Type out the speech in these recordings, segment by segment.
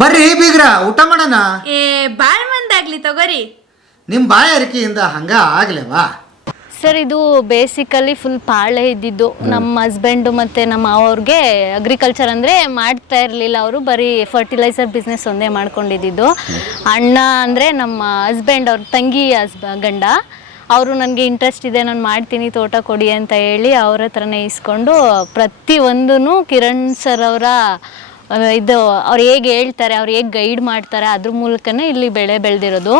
ಬರ್ರಿ ಬೀಗ್ರ ಊಟ ಮಾಡೋಣ. ಬಾಳ್ ಮಂದಾಗ್ಲಿ ತಗೋರಿ. ನಿಮ್ಮ ಬಾಯ ಅರಿಕೆಯಿಂದ ಹಂಗ ಆಗ್ಲೇವಾ? ಸರ್, ಇದು ಬೇಸಿಕಲಿ ಫುಲ್ ಪಾಳೆ ಇದ್ದಿದ್ದು. ನಮ್ಮ ಹಸ್ಬೆಂಡು ಮತ್ತು ನಮ್ಮ ಅವ್ರಿಗೆ ಅಗ್ರಿಕಲ್ಚರ್ ಅಂದರೆ ಮಾಡ್ತಾ ಇರಲಿಲ್ಲ. ಅವರು ಬರೀ ಫರ್ಟಿಲೈಸರ್ ಬಿಸ್ನೆಸ್ ಒಂದೇ ಮಾಡ್ಕೊಂಡಿದ್ದು. ಅಣ್ಣ ಅಂದರೆ ನಮ್ಮ ಹಸ್ಬೆಂಡ್ ಅವ್ರ ತಂಗಿ ಗಂಡ ಅವರು ನನಗೆ ಇಂಟ್ರೆಸ್ಟ್ ಇದೆ, ನಾನು ಮಾಡ್ತೀನಿ, ತೋಟ ಕೊಡಿ ಅಂತ ಹೇಳಿ ಅವ್ರ ಹತ್ರನೇ ಇಸ್ಕೊಂಡು ಪ್ರತಿಯೊಂದೂ ಕಿರಣ್ ಸರ್ ಅವರ ಇದು ಅವ್ರು ಹೇಗೆ ಹೇಳ್ತಾರೆ, ಅವ್ರು ಹೇಗೆ ಗೈಡ್ ಮಾಡ್ತಾರೆ, ಅದ್ರ ಮೂಲಕನೇ ಇಲ್ಲಿ ಬೆಳೆ ಬೆಳೆದಿರೋದು.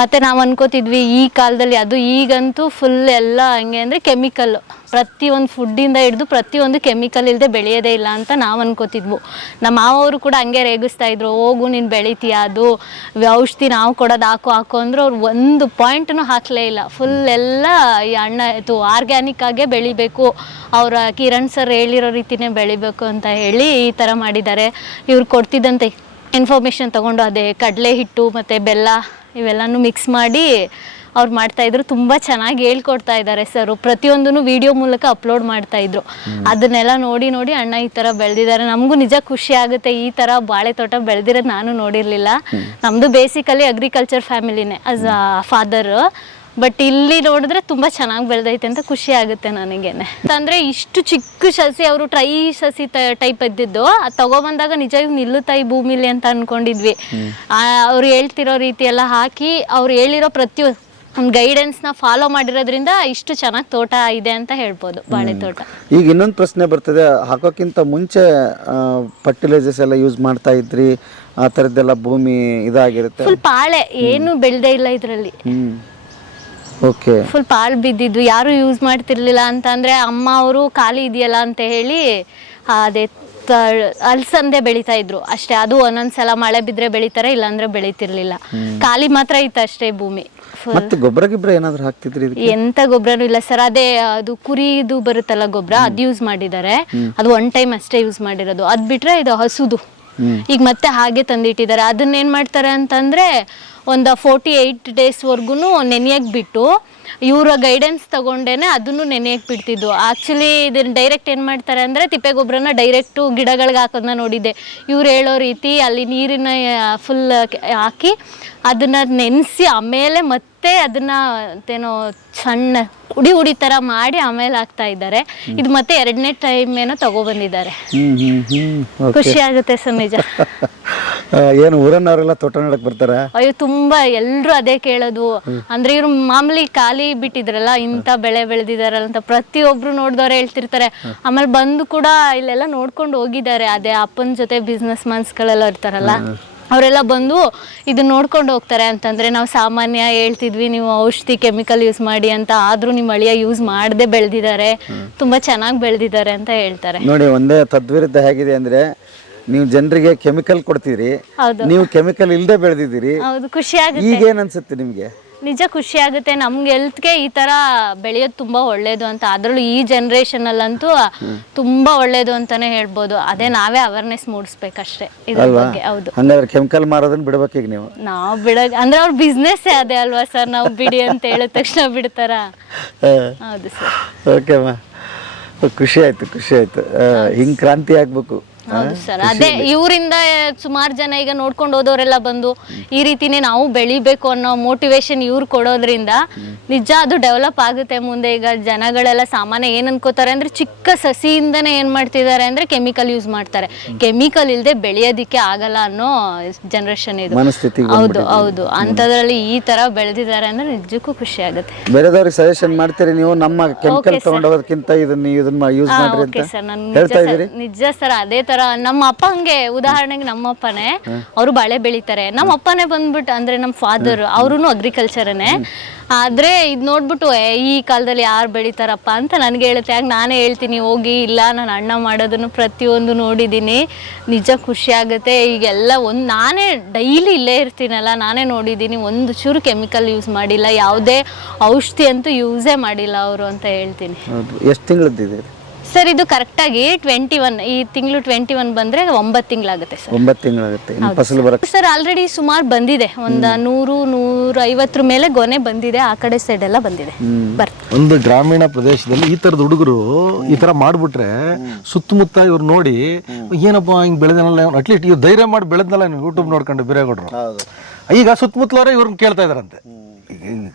ಮತ್ತು ನಾವು ಅನ್ಕೋತಿದ್ವಿ ಈ ಕಾಲದಲ್ಲಿ, ಅದು ಈಗಂತೂ ಫುಲ್ ಎಲ್ಲ ಹಂಗೆ ಅಂದರೆ ಕೆಮಿಕಲ್, ಪ್ರತಿಯೊಂದು ಫುಡ್ಡಿಂದ ಹಿಡಿದು ಪ್ರತಿಯೊಂದು ಕೆಮಿಕಲ್ ಇಲ್ಲದೆ ಬೆಳೆಯೋದೇ ಇಲ್ಲ ಅಂತ ನಾವು ಅನ್ಕೋತಿದ್ವು. ನಮ್ಮ ಮಾವರು ಕೂಡ ಹಂಗೆ ರೇಗಿಸ್ತಾ ಇದ್ರು, ಹೋಗು ನೀನು ಬೆಳಿತೀಯ, ಅದು ಔಷಧಿ ನಾವು ಕೊಡೋದು ಹಾಕು ಅಂದ್ರೆ ಅವ್ರು ಒಂದು ಪಾಯಿಂಟ್ನೂ ಹಾಕಲೇ ಇಲ್ಲ. ಫುಲ್ ಎಲ್ಲ ಈ ಅಣ್ಣ ಇದು ಆರ್ಗ್ಯಾನಿಕ್ ಆಗೇ ಬೆಳಿಬೇಕು, ಅವರ ಕಿರಣ್ ಸರ್ ಹೇಳಿರೋ ರೀತಿನೇ ಬೆಳಿಬೇಕು ಅಂತ ಹೇಳಿ ಈ ಥರ ಮಾಡಿದ್ದಾರೆ. ಇವ್ರು ಕೊಡ್ತಿದ್ದಂತೆ ಇನ್ಫಾರ್ಮೇಷನ್ ತೊಗೊಂಡು ಅದೇ ಕಡಲೆ ಹಿಟ್ಟು ಮತ್ತು ಬೆಲ್ಲ ಇವೆಲ್ಲನೂ ಮಿಕ್ಸ್ ಮಾಡಿ ಅವ್ರು ಮಾಡ್ತಾಯಿದ್ರು. ತುಂಬ ಚೆನ್ನಾಗಿ ಹೇಳ್ಕೊಡ್ತಾ ಇದ್ದಾರೆ ಸರು. ಪ್ರತಿಯೊಂದೂ ವಿಡಿಯೋ ಮೂಲಕ ಅಪ್ಲೋಡ್ ಮಾಡ್ತಾಯಿದ್ರು. ಅದನ್ನೆಲ್ಲ ನೋಡಿ ಅಣ್ಣ ಈ ಥರ ಬೆಳೆದಿದ್ದಾರೆ. ನಮಗೂ ನಿಜ ಖುಷಿ ಆಗುತ್ತೆ, ಈ ಥರ ಬಾಳೆ ತೋಟ ಬೆಳೆದಿರೋದು ನಾನು ನೋಡಿರಲಿಲ್ಲ. ನಮ್ಮದು ಬೇಸಿಕಲಿ ಅಗ್ರಿಕಲ್ಚರ್ ಫ್ಯಾಮಿಲಿನೇ ಆಸ್ ಅ ಫಾದರ್. ಬಟ್ ಇಲ್ಲಿ ನೋಡಿದ್ರೆ ತುಂಬ ಚೆನ್ನಾಗಿ ಬೆಳೆದೈತೆ ಅಂತ ಖುಷಿ ಆಗುತ್ತೆ ನನಗೇನೆ. ಅಂದರೆ ಇಷ್ಟು ಚಿಕ್ಕ ಸಸಿ, ಅವರು ಟ್ರೈ ಸಸಿ ಟೈಪ್ ಇದ್ದಿದ್ದು, ಅದು ತೊಗೊಬಂದಾಗ ನಿಜ ನಿಲ್ಲುತ್ತಾ ಈ ಭೂಮಿಲಿ ಅಂತ ಅಂದ್ಕೊಂಡಿದ್ವಿ. ಅವ್ರು ಹೇಳ್ತಿರೋ ರೀತಿ ಎಲ್ಲ ಹಾಕಿ ಅವ್ರು ಹೇಳಿರೋ ಒಂದು ಗೈಡೆನ್ಸ್ನ ಫಾಲೋ ಮಾಡಿರೋದ್ರಿಂದ ಇಷ್ಟು ಚೆನ್ನಾಗಿ ತೋಟ ಇದೆ ಅಂತ ಹೇಳ್ಬೋದು, ಬಾಳೆ ತೋಟ. ಈಗ ಇನ್ನೊಂದು ಪ್ರಶ್ನೆ ಬರ್ತದೆ, ಹಾಕೋಕ್ಕಿಂತ ಮುಂಚೆ ಫರ್ಟಿಲೈಸರ್ಸ್ ಎಲ್ಲ ಯೂಸ್ ಮಾಡ್ತಾ ಇದ್ರಿ, ಆ ಥರದ್ದೆಲ್ಲ ಭೂಮಿ ಇದಾಗಿರುತ್ತೆ? ಫುಲ್ ಪಾಳೆ, ಏನು ಬೆಳೆದೇ ಇಲ್ಲ ಇದರಲ್ಲಿ. ಓಕೆ, ಫುಲ್ ಪಾಳು ಬಿದ್ದಿದ್ದು, ಯಾರು ಯೂಸ್ ಮಾಡ್ತಿರ್ಲಿಲ್ಲ. ಅಂತ ಅಂದರೆ ಅಮ್ಮ ಅವರು ಖಾಲಿ ಇದೆಯಲ್ಲ ಅಂತ ಹೇಳಿ ಅದೇ ಅಲ್ಸಂದೆ ಬೆಳೀತಾ ಇದ್ರು ಅಷ್ಟೇ. ಅದು ಒಂದೊಂದ್ಸಲ ಮಳೆ ಬಿದ್ರೆ ಬೆಳಿತಾರೆ, ಇಲ್ಲಾಂದ್ರೆ ಬೆಳೀತಿರ್ಲಿಲ್ಲ. ಖಾಲಿ ಮಾತ್ರ ಇತ್ತು ಅಷ್ಟೇ ಭೂಮಿ. ಮತ್ತೆ ಗೊಬ್ಬರ ಏನಾದ್ರು ಹಾಕ್ತಿದ್ರಿ? ಎಂತ ಗೊಬ್ಬರನೂ ಇಲ್ಲ ಸರ್. ಅದೇ ಅದು ಕುರಿದು ಬರುತ್ತಲ್ಲ ಗೊಬ್ಬರ, ಅದು ಯೂಸ್ ಮಾಡಿದ್ದಾರೆ. ಅದು ಒನ್ ಟೈಮ್ ಅಷ್ಟೇ ಯೂಸ್ ಮಾಡಿರೋದು. ಅದ್ ಬಿಟ್ರೆ ಇದು ಹಸುದು ಈಗ ಮತ್ತೆ ಹಾಗೆ ತಂದಿಟ್ಟಿದ್ದಾರೆ. ಅದನ್ನೇನ್ ಮಾಡ್ತಾರೆ ಅಂತಂದ್ರೆ ಒಂದು 48 ಡೇಸ್ವರೆಗೂ ನೆನೆಯಕ್ಕೆ ಬಿಟ್ಟು ಇವರ ಗೈಡೆನ್ಸ್ ತಗೊಂಡೇನೆ ಅದನ್ನು ನೆನೆಯಕ್ಕೆ ಬಿಡ್ತಿದ್ದು. ಆ್ಯಕ್ಚುಲಿ ಇದನ್ನು ಡೈರೆಕ್ಟ್ ಏನು ಮಾಡ್ತಾರೆ ಅಂದರೆ ತಿಪ್ಪೆ ಗೊಬ್ಬರನ ಡೈರೆಕ್ಟು ಗಿಡಗಳಿಗೆ ಹಾಕೋದನ್ನ ನೋಡಿದ್ದೆ. ಇವ್ರು ಹೇಳೋ ರೀತಿ ಅಲ್ಲಿ ನೀರಿನ ಫುಲ್ ಹಾಕಿ ಅದನ್ನು ನೆನೆಸಿ ಆಮೇಲೆ ಮತ್ತೆ ಅದನ್ನು ಏನೋ ಸಣ್ಣ ಉಡಿ ಥರ ಮಾಡಿ ಆಮೇಲೆ ಹಾಕ್ತಾ ಇದ್ದಾರೆ. ಇದು ಮತ್ತೆ 2ನೇ ಟೈಮ್ ಏನೋ ತಗೊಬಂದಿದ್ದಾರೆ. ಖುಷಿ ಆಗುತ್ತೆ ಸರ್ ನಿಜ. ಏನು ಊರನ್ನವರೆಲ್ಲ ತೋಟ ನೋಡಕ್ ಬರ್ತಾರ? ಅಯ್ಯೋ ತುಂಬಾ, ಎಲ್ರು ಅದೇ ಕೇಳೋದು. ಅಂದ್ರೆ ಇವ್ರು ಮಾಮೂಲಿ ಖಾಲಿ ಬಿಟ್ಟಿದ್ರಲ್ಲ, ಇಂಥ ಬೆಳೆ ಬೆಳೆದಿದಾರಲ್ಲ ಅಂತ ಪ್ರತಿಯೊಬ್ರು ನೋಡಿದವ್ರೆ ಹೇಳ್ತಿರ್ತಾರೆ. ಆಮೇಲೆ ಬಂದು ಕೂಡ ಇಲ್ಲೆಲ್ಲ ನೋಡ್ಕೊಂಡು ಹೋಗಿದ್ದಾರೆ. ಅದೇ ಅಪ್ಪನ ಜೊತೆ ಬಿಸ್ನೆಸ್ ಮನ್ಸ್ಗಳೆಲ್ಲ ಇರ್ತಾರಲ್ಲ, ಅವರೆಲ್ಲ ಬಂದು ಇದನ್ನ ನೋಡ್ಕೊಂಡು ಹೋಗ್ತಾರೆ. ಅಂತಂದ್ರೆ ನಾವು ಸಾಮಾನ್ಯ ಹೇಳ್ತಿದ್ವಿ ನೀವು ಔಷಧಿ ಕೆಮಿಕಲ್ ಯೂಸ್ ಮಾಡಿ ಅಂತ, ಆದ್ರೂ ನಿಮ್ಮ ಅಳಿಯ ಯೂಸ್ ಮಾಡದೆ ಬೆಳೆದಿದ್ದಾರೆ, ತುಂಬಾ ಚೆನ್ನಾಗಿ ಬೆಳೆದಿದ್ದಾರೆ ಅಂತ ಹೇಳ್ತಾರೆ. ನೋಡಿ, ಒಂದೇ ತದ್ವಿರುದ್ಧ ಹೇಗಿದೆ ಅಂದ್ರೆ, ನೀವು ಜನರಿಗೆ ಕೆಮಿಕಲ್ ಕೊಡ್ತೀರಿ, ನೀವು ಕೆಮಿಕಲ್ ಇಲ್ಲದೆ ಬೆಳೆದಿದ್ದೀರಿ. ಹೌದು, ಖುಷಿ ಆಗುತ್ತೆ. ಈಗ ಏನ್ ಅನ್ಸುತ್ತೆ ನಿಮ್ಗೆ? ನಿಜ ಖುಷಿ ಆಗುತ್ತೆ. ನಮ್ಗೆ ಹೆಲ್ತ್ಗೆ ಈ ತರ ಬೆಳೆಯೋದು ತುಂಬಾ ಒಳ್ಳೇದು ಅಂತ, ಅದ್ರಲ್ಲೂ ಈ ಜನರೇಷನ್ ಅಲ್ಲಂತೂ ತುಂಬಾ ಒಳ್ಳೇದು ಅಂತಾನೆ ಹೇಳ್ಬೋದು. ಅದೇ ನಾವೇ ಅವೇರ್ನೆಸ್ ಮೂಡಿಸ್ಬೇಕಷ್ಟೇ ಇದ್ರ ಬಗ್ಗೆ. ಹೌದು, ಹಂಗಾದ್ರೆ ಕೆಮಿಕಲ್ ಮಾರೋದನ್ನ ಬಿಡ್ಬೇಕು ಈಗ ನೀವು? ನಾವು ಅಂದ್ರೆ ಅವ್ರ ಬಿಸ್ನೆಸ್ ಅದೇ ಅಲ್ವಾ ಸರ್, ನಾವು ಬಿಡಿ ಅಂತ ಹೇಳಿದ ತಕ್ಷಣ ಬಿಡ್ತಾರ? ಹೌದು ಸರ್. ಓಕೆ ಅಮ್ಮ, ಖುಷಿ ಆಯ್ತು. ಹಿಂಗ್ ಕ್ರಾಂತಿ ಆಗ್ಬೇಕು. ಹೌದು ಸರ್. ಅದೇ ಇವರಿಂದ ಸುಮಾರು ಜನ ಈಗ ನೋಡ್ಕೊಂಡು ಹೋದವರೆಲ್ಲ ಬಂದು ಈ ರೀತಿನೇ ನಾವು ಬೆಳಿಬೇಕು ಅನ್ನೋ ಮೋಟಿವೇಶನ್ ಇವ್ರು ಕೊಡೋದ್ರಿಂದ ನಿಜ ಅದು ಡೆವಲಪ್ ಆಗುತ್ತೆ ಮುಂದೆ. ಈಗ ಜನಗಳೆಲ್ಲ ಸಾಮಾನ್ಯ ಏನ್ ಅನ್ಕೋತಾರೆ ಅಂದ್ರೆ, ಚಿಕ್ಕ ಸಸಿಯಿಂದನೇ ಏನ್ ಮಾಡ್ತಿದ್ದಾರೆ ಅಂದ್ರೆ ಕೆಮಿಕಲ್ ಯೂಸ್ ಮಾಡ್ತಾರೆ, ಕೆಮಿಕಲ್ ಇಲ್ಲದೆ ಬೆಳೆಯೋದಿಕ್ಕೆ ಆಗಲ್ಲ ಅನ್ನೋ ಜನರೇಷನ್ ಇದು. ಹೌದು. ಅಂತದ್ರಲ್ಲಿ ಈ ತರ ಬೆಳೆದಿದ್ದಾರೆ ಅಂದ್ರೆ ನಿಜಕ್ಕೂ ಖುಷಿ ಆಗುತ್ತೆ. ಬೇರೆದವ್ರಿಗೆ ಸಜೆಷನ್ ಮಾಡ್ತೀರಿ ನೀವು, ನಮ್ಮ ಕೆಮಿಕಲ್ ತಗೊಂಡೋಗೋದಕ್ಕಿಂತ ಇದನ್ನ ಯೂಸ್ ಮಾಡ್ರಿ ಅಂತ ಹೇಳ್ತಾ ಇದ್ದೀರಿ? ನಿಜ ಸರ್, ಅದೇ ತರ ನಮ್ಮ ಅಪ್ಪ ಹಂಗೆ. ಉದಾಹರಣೆಗೆ ನಮ್ಮ ಅಪ್ಪನೇ, ಅವರು ಬಾಳೆ ಬೆಳಿತಾರೆ. ನಮ್ಮ ಅಪ್ಪನೇ ಬಂದ್ಬಿಟ್ಟು ಅಂದ್ರೆ ನಮ್ಮ ಫಾದರ್ ಅವ್ರು ಅಗ್ರಿಕಲ್ಚರನೇ. ಆದ್ರೆ ಇದ್ ನೋಡ್ಬಿಟ್ಟು ಈ ಕಾಲದಲ್ಲಿ ಯಾರು ಬೆಳಿತಾರಪ್ಪ ಅಂತ ನನ್ಗೆ ಹೇಳುತ್ತೆ. ಯಾಕೆ ನಾನೇ ಹೇಳ್ತೀನಿ ಹೋಗಿ, ಇಲ್ಲ ನಾನು ಅಣ್ಣ ಮಾಡೋದನ್ನು ಪ್ರತಿಯೊಂದು ನೋಡಿದ್ದೀನಿ, ನಿಜ ಖುಷಿ ಆಗುತ್ತೆ. ಈಗೆಲ್ಲ ನಾನೇ ಡೈಲಿ ಇಲ್ಲೇ ಇರ್ತೀನಲ್ಲ, ನಾನೇ ನೋಡಿದ್ದೀನಿ, ಒಂದು ಚೂರು ಕೆಮಿಕಲ್ ಯೂಸ್ ಮಾಡಿಲ್ಲ, ಯಾವುದೇ ಔಷಧಿ ಅಂತೂ ಯೂಸೇ ಮಾಡಿಲ್ಲ ಅವರು ಅಂತ ಹೇಳ್ತೀನಿ. ಎಷ್ಟು ತಿಂಗಳದ್ದಿದೆ? ಸರ್ ಇದು ಕರೆಕ್ಟಾಗಿ 21 ಈ ತಿಂಗಳು 21 ಬಂದರೆ 9 ತಿಂಗಳಾಗುತ್ತೆ ಸರ್. 9 ತಿಂಗಳಾಗುತ್ತೆ ಇನ್ನು ಫಸಲು ಬರಕ್ಕೆ. ಸರ್ ಆಲ್ರೆಡಿ ಸುಮಾರು ಬಂದಿದೆ, ಒಂದು 100-150 ಮೇಲೆ ಗೊನೆ ಬಂದಿದೆ, ಆ ಕಡೆ ಸೈಡ್ ಎಲ್ಲ ಬಂದಿದೆ. ಒಂದು ಗ್ರಾಮೀಣ ಪ್ರದೇಶದಲ್ಲಿ ಈ ತರದ ಹುಡುಗರು ಈ ತರ ಮಾಡ್ಬಿಟ್ರೆ ಸುತ್ತಮುತ್ತ ಇವ್ರು ನೋಡಿ ಏನಪ್ಪ ಹಿಂಗ್ ಬೆಳೆದನಲ್ಲ, ಅಟ್ಲೀಸ್ಟ್ ಇವ್ರು ಧೈರ್ಯ ಮಾಡಿ ಬೆಳೆದ್ನಲ್ಲ ಯೂಟ್ಯೂಬ್ ನೋಡ್ಕೊಂಡು ಬೀರೇಗೌಡರು. ಈಗ ಸುತ್ತಮುತ್ತಲವರೇ ಇವ್ರನ್ನ ಕೇಳ್ತಾ ಇದಾರಂತೆ.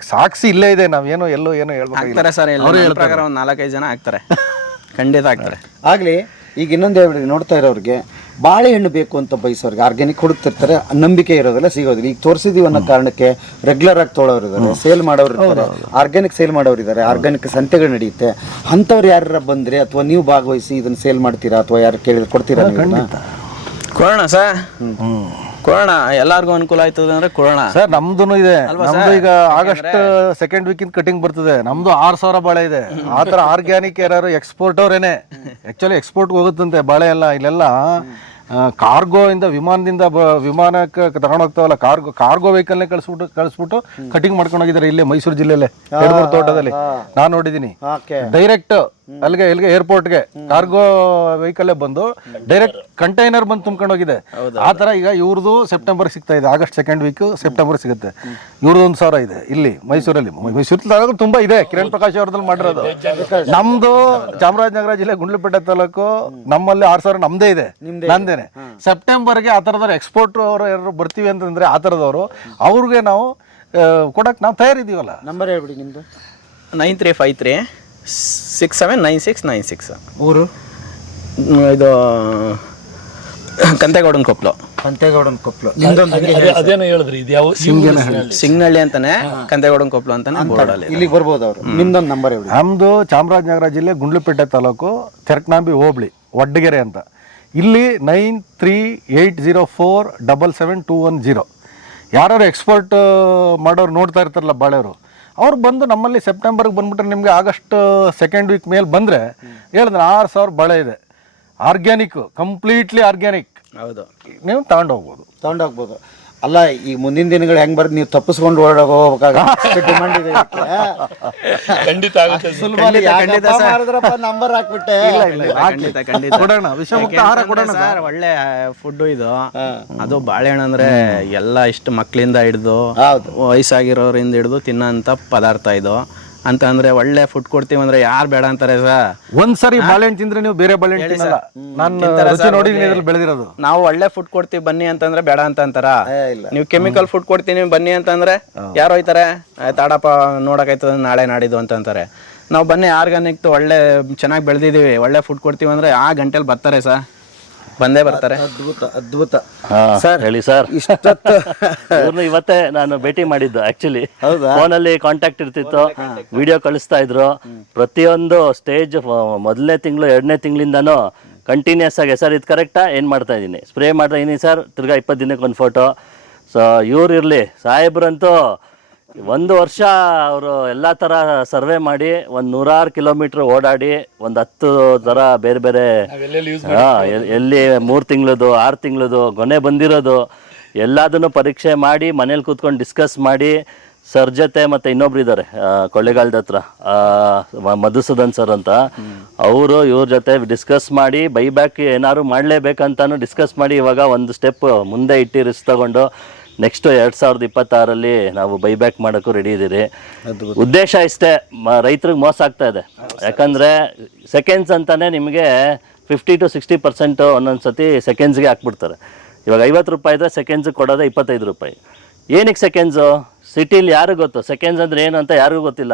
ಸಾಕ್ಷಿ ಇಲ್ಲೇ ಇದೆ, ನಾವೇನೋ ಎಲ್ಲೋ ಏನೋ ಹೇಳ್ತಾರೆ ಸರ್. ಪ್ರಕಾರ ಒಂದು 4-5 ಜನ ಆಗ್ತಾರೆ, ಖಂಡಿತ ಆಗ್ತಾರೆ. ಆಗಲಿ ಈಗ ಇನ್ನೊಂದು ಹೇಳ್ಬಿಡಿ, ನೋಡ್ತಾ ಇರೋರಿಗೆ ಬಾಳೆಹಣ್ಣು ಬೇಕು ಅಂತ ಬಯಸೋರಿಗೆ ಆರ್ಗ್ಯಾನಿಕ್ ಹುಡುಕ್ತಿರ್ತಾರೆ, ನಂಬಿಕೆ ಇರೋದಿಲ್ಲ, ಸಿಗೋದಿಲ್ಲ. ಈಗ ತೋರಿಸಿದೀವಿ ಅನ್ನೋ ಕಾರಣಕ್ಕೆ ರೆಗ್ಯುಲರ್ ಆಗಿ ತೊಗೊಳೋರು ಇದ್ದಾರೆ, ಸೇಲ್ ಮಾಡೋರು ಇರ್ತಾರೆ, ಆರ್ಗ್ಯಾನಿಕ್ ಸೇಲ್ ಮಾಡೋರು ಇದ್ದಾರೆ, ಆರ್ಗ್ಯಾನಿಕ್ ಸಂತೆಗಳು ನಡೆಯುತ್ತೆ. ಅಂಥವ್ರು ಯಾರು ಬಂದರೆ ಅಥವಾ ನೀವು ಭಾಗವಹಿಸಿ ಇದನ್ನ ಸೇಲ್ ಮಾಡ್ತೀರಾ ಅಥವಾ ಯಾರು ಕೇಳಿದ್ರೆ ಕೊಡ್ತೀರಾ? ಕೊಡೋಣ ಸರ್, ಕೊಡೋಣ, ಎಲ್ಲಾರ್ಗು ಅನುಕೂಲ ಆಯ್ತದೆ ಅಂದ್ರೆ ಕೊಡೋಣ ಸರ್. ನಮ್ದು ಇದೆ, ನಮ್ದು ಈಗ ಆಗಸ್ಟ್ ಸೆಕೆಂಡ್ ವೀಕಿಂದ ಕಟಿಂಗ್ ಬರ್ತದೆ. ನಮ್ದು 6,000 ಬಾಳೆ ಇದೆ. ಆ ತರ ಆರ್ಗ್ಯಾನಿಕ್ ಯಾರು ಎಕ್ಸ್ಪೋರ್ಟ್ ಅವ್ರೇನೆ. ಆಕ್ಚುಲಿ ಎಕ್ಸ್ಪೋರ್ಟ್ ಹೋಗುತ್ತಂತೆ ಬಾಳೆ ಎಲ್ಲ. ಇಲ್ಲೆಲ್ಲ ಕಾರ್ಗೋ ಇಂದ ವಿಮಾನಕ್ಕೆ ತಗೊಂಡು ಹೋಗ್ತಾವಲ್ಲ, ಕಾರ್ಗೋ ವೆಹಿಕಲ್ನೇ ಕಳಿಸ್ಬಿಟ್ಟು ಕಟಿಂಗ್ ಮಾಡ್ಕೊಂಡು ಹೋಗಿದ್ದಾರೆ. ಇಲ್ಲೇ ಮೈಸೂರು ಜಿಲ್ಲೆಯಲ್ಲೇ ಯಡಮೂರು ತೋಟದಲ್ಲಿ ನಾನು ನೋಡಿದೀನಿ. ಡೈರೆಕ್ಟ್ ಅಲ್ಲಿಗೆ ಏರ್ಪೋರ್ಟ್ಗೆ ಕಾರ್ಗೋ ವೆಹಿಕಲ್ ಬಂದು ಡೈರೆಕ್ಟ್ ಕಂಟೈನರ್ ಬಂದು ತುಂಬ್ಕೊಂಡು ಹೋಗಿದೆ. ಆ ತರ ಈಗ ಇವ್ರದ್ದು ಸೆಪ್ಟೆಂಬರ್ ಸಿಗ್ತಾ ಇದೆ, ಆಗಸ್ಟ್ ಸೆಕೆಂಡ್ ವೀಕ್ ಸೆಪ್ಟೆಂಬರ್ ಸಿಗುತ್ತೆ. ಇವ್ರದ್ದು 1,000 ಇದೆ ಇಲ್ಲಿ ಮೈಸೂರಲ್ಲಿ. ಮೈಸೂರಲ್ಲಿ ತುಂಬಾ ಇದೆ, ಕಿರಣ್ ಪ್ರಕಾಶ್ ಅವ್ರದಲ್ಲಿ ಮಾಡಿರೋದು. ನಮ್ದು ಚಾಮರಾಜನಗರ ಜಿಲ್ಲೆ ಗುಂಡ್ಲುಪೇಟೆ ತಾಲೂಕು, ನಮ್ಮಲ್ಲಿ 6,000 ನಮ್ದೇ ಇದೆ, ನಂದೇನೆ. ಸೆಪ್ಟೆಂಬರ್ಗೆ ಆ ತರದವ್ರು ಎಕ್ಸ್ಪೋರ್ಟ್ ಅವರು ಯಾರು ಬರ್ತೀವಿ ಅಂತಂದ್ರೆ ಆ ತರದವರು ಅವ್ರಿಗೆ ನಾವು ಕೊಡಕ್ ನಾವು ತಯಾರಿದೀವಲ್ಲ. ನಂಬರ್ ಹೇಳ್ಬಿಡಿ ನಿಮ್ದು. 9353679696. ಊರು ಇದು ಕಂತೆಗೌಡನ ಕೊಪ್ಪಲು. ಅದೇನೋ ಹೇಳಿದ್ರಿ, ಇದು ಯಾವ ಸಿಂಗನಹಳ್ಳಿ ಅಂತಾನೆ, ಕಂತೆಗೌಡನ ಕೊಪ್ಪಲು ಅಂತಾನೆ ಬೋರ್ಡಲ್ಲಿ. ಇಲ್ಲಿಗೆ ಬರ್ಬೋದು ಅವರು. ನಿಮ್ದೊಂದು ನಂಬರ್ ಹೇಳಿ. ನಮ್ದು ಚಾಮರಾಜನಗರ ಜಿಲ್ಲೆ ಗುಂಡ್ಲುಪೇಟೆ ತಾಲೂಕು, ತೆರಕನಾಂಬಿ ಹೋಬಳಿ, ವಡ್ಡಗೆರೆ ಅಂತ. ಇಲ್ಲಿ 9380477210. ಯಾರು ಎಕ್ಸ್ಪೋರ್ಟ್ ಮಾಡೋರು ನೋಡ್ತಾ ಇರ್ತಾರಲ್ಲ ಬಾಳೆಯವರು, ಅವ್ರು ಬಂದು ನಮ್ಮಲ್ಲಿ ಸೆಪ್ಟೆಂಬರ್ಗೆ ಬಂದ್ಬಿಟ್ರೆ ನಿಮಗೆ ಆಗಸ್ಟ್ ಸೆಕೆಂಡ್ ವೀಕ್ ಮೇಲೆ ಬಂದರೆ ಹೇಳಿದ್ರೆ 6,000 ಬಾಳೆ ಇದೆ. Organic, completely organic. ಹೌದು, ನೀವು ತಗೊಂಡೋಗ್ಬೋದು. ಅಲ್ಲ, ಈಗ ಮುಂದಿನ ದಿನಗಳು ಹೆಂಗ್ ಬರ್ತದೆ, ನೀವು ತಪ್ಪಿಸ್ಕೊಂಡು ಹೋಗ್ಬೇಕಾಗ ಡಿಮಾಂಡ್ ಇದೆ. ಖಂಡಿತ ಆಗುತ್ತೆ. ನಂಬರ್ ಹಾಕ್ಬಿಟ್ಟೆ. ಕೊಡೋಣ, ವಿಷಮುಕ್ತ ಆಹಾರ ಕೊಡೋಣ ಸರ್. ಒಳ್ಳೆ ಫುಡ್ ಇದು. ಅದು ಬಾಳೆಹಣ್ಣು ಅಂದ್ರೆ ಎಲ್ಲ ಇಷ್ಟು ಮಕ್ಕಳಿಂದ ಹಿಡಿದು ವಯಸ್ಸಾಗಿರೋರಿಂದ ಹಿಡಿದು ತಿನ್ನೋಂಥ ಪದಾರ್ಥ ಇದು. ಅಂತ ಅಂದ್ರೆ ಒಳ್ಳೆ ಫುಡ್ ಕೊಡ್ತೀವಿ ಅಂದ್ರೆ ಯಾರು ಬೇಡ ಅಂತಾರೆ ಸರ್. ಒಂದ್ಸರಿ ಬಾಳೆಹಣ್ಣು ತಿಂದ್ರೆ ನೀವು ಬೇರೆ ಬಾಳೆಹಣ್ಣು ತಿನ್ನಲ್ಲ. ನಾನು ನೋಡಿ ಬೆಳೆದಿರೋದು. ನಾವು ಒಳ್ಳೆ ಫುಡ್ ಕೊಡ್ತೀವಿ ಬನ್ನಿ ಅಂತಂದ್ರೆ ಬೇಡ ಅಂತ ಅಂತಾರ. ನೀವು ಕೆಮಿಕಲ್ ಫುಡ್ ಕೊಡ್ತೀನಿ ಬನ್ನಿ ಅಂತಂದ್ರೆ ಯಾರು ಹೋಯ್ತಾರೆ, ತಾಡಪ್ಪ ನೋಡಕಾಯ್ತದ ನಾಳೆ ನಾಡಿದ್ದು ಅಂತ ಅಂತಾರೆ. ನಾವು ಬನ್ನಿ ಆರ್ಗಾನಿಕ್ ಒಳ್ಳೆ ಚೆನ್ನಾಗಿ ಬೆಳೆದಿದೀವಿ, ಒಳ್ಳೆ ಫುಡ್ ಕೊಡ್ತೀವಿ ಅಂದ್ರೆ ಆ ಗಂಟೆಲಿ ಬರ್ತಾರೆ ಸರ್, ಬಂದೇ ಬರ್ತಾರೆ. ಅದ್ಭುತ ಸರ್. ಹೇಳಿ ಸರ್. ಇವ್ರನ್ನ ಇವತ್ತೇ ನಾನು ಭೇಟಿ ಮಾಡಿದ್ದು. ಆಕ್ಚುಲಿ ಫೋನಲ್ಲಿ ಕಾಂಟ್ಯಾಕ್ಟ್ ಇರ್ತಿತ್ತು, ವಿಡಿಯೋ ಕಳಿಸ್ತಾ ಇದ್ರು. ಪ್ರತಿಯೊಂದು ಸ್ಟೇಜ್ ಮೊದಲನೇ ತಿಂಗಳು 2ನೇ ತಿಂಗಳಿಂದನೂ ಕಂಟಿನ್ಯೂಸ್ ಆಗಿ ಸರ್ ಇದು ಕರೆಕ್ಟಾ, ಏನು ಮಾಡ್ತಾ ಇದ್ದೀನಿ, ಸ್ಪ್ರೇ ಮಾಡ್ತಾ ಇದ್ದೀನಿ ಸರ್, ತಿರ್ಗಾ 20 ದಿನಕ್ಕೆ ಒಂದು ಫೋಟೋ. ಸೊ ಇವ್ರು ಇರಲಿ, ಸಾಹೇಬ್ರಂತೂ 1 ವರ್ಷ ಅವರು ಎಲ್ಲ ಥರ ಸರ್ವೆ ಮಾಡಿ 100 ಕಿಲೋಮೀಟ್ರ್ ಓಡಾಡಿ 10 ಥರ ಬೇರೆ ಬೇರೆ ಎಲ್ಲಿ 3 ತಿಂಗಳದು 6 ತಿಂಗಳದು ಗೊನೆ ಬಂದಿರೋದು ಎಲ್ಲದನ್ನು ಪರೀಕ್ಷೆ ಮಾಡಿ ಮನೇಲಿ ಕೂತ್ಕೊಂಡು ಡಿಸ್ಕಸ್ ಮಾಡಿ ಸರ್ ಜೊತೆ, ಮತ್ತು ಇನ್ನೊಬ್ರು ಇದ್ದಾರೆ ಕೊಳ್ಳೇಗಾಲದ ಹತ್ರ ಮಧುಸೂದನ್ ಸರ್ ಅಂತ, ಅವರು ಇವ್ರ ಜೊತೆ ಡಿಸ್ಕಸ್ ಮಾಡಿ ಬೈಬ್ಯಾಕ್ ಏನಾದ್ರು ಮಾಡಲೇಬೇಕಂತಾನು ಡಿಸ್ಕಸ್ ಮಾಡಿ ಇವಾಗ ಒಂದು ಸ್ಟೆಪ್ ಮುಂದೆ ಇಟ್ಟು ರಿಸ್ಕ್ ತಗೊಂಡು ನೆಕ್ಸ್ಟ್ 2026 ನಾವು ಬೈಬ್ಯಾಕ್ ಮಾಡೋಕ್ಕೂ ರೆಡಿ ಇದ್ದೀರಿ. ಉದ್ದೇಶ ಇಷ್ಟೇ, ರೈತರಿಗೆ ಮೋಸ ಆಗ್ತಾ ಇದೆ. ಯಾಕಂದರೆ ಸೆಕೆಂಡ್ಸ್ ಅಂತಾನೆ ನಿಮಗೆ 50 to 60% ಒಂದೊಂದು ಸತಿ ಸೆಕೆಂಡ್ಸ್ಗೆ ಹಾಕ್ಬಿಡ್ತಾರೆ. ಇವಾಗ 50 ರೂಪಾಯಿ ಇದ್ದರೆ ಸೆಕೆಂಡ್ಸ್ಗೆ ಕೊಡೋದೇ 25 ರೂಪಾಯಿ. ಏನಕ್ಕೆ ಸೆಕೆಂಡ್ಸು? ಸಿಟಿಲಿ ಯಾರಿಗೂ ಗೊತ್ತು ಸೆಕೆಂಡ್ಸ್ ಅಂದರೆ ಏನು ಅಂತ, ಯಾರಿಗೂ ಗೊತ್ತಿಲ್ಲ.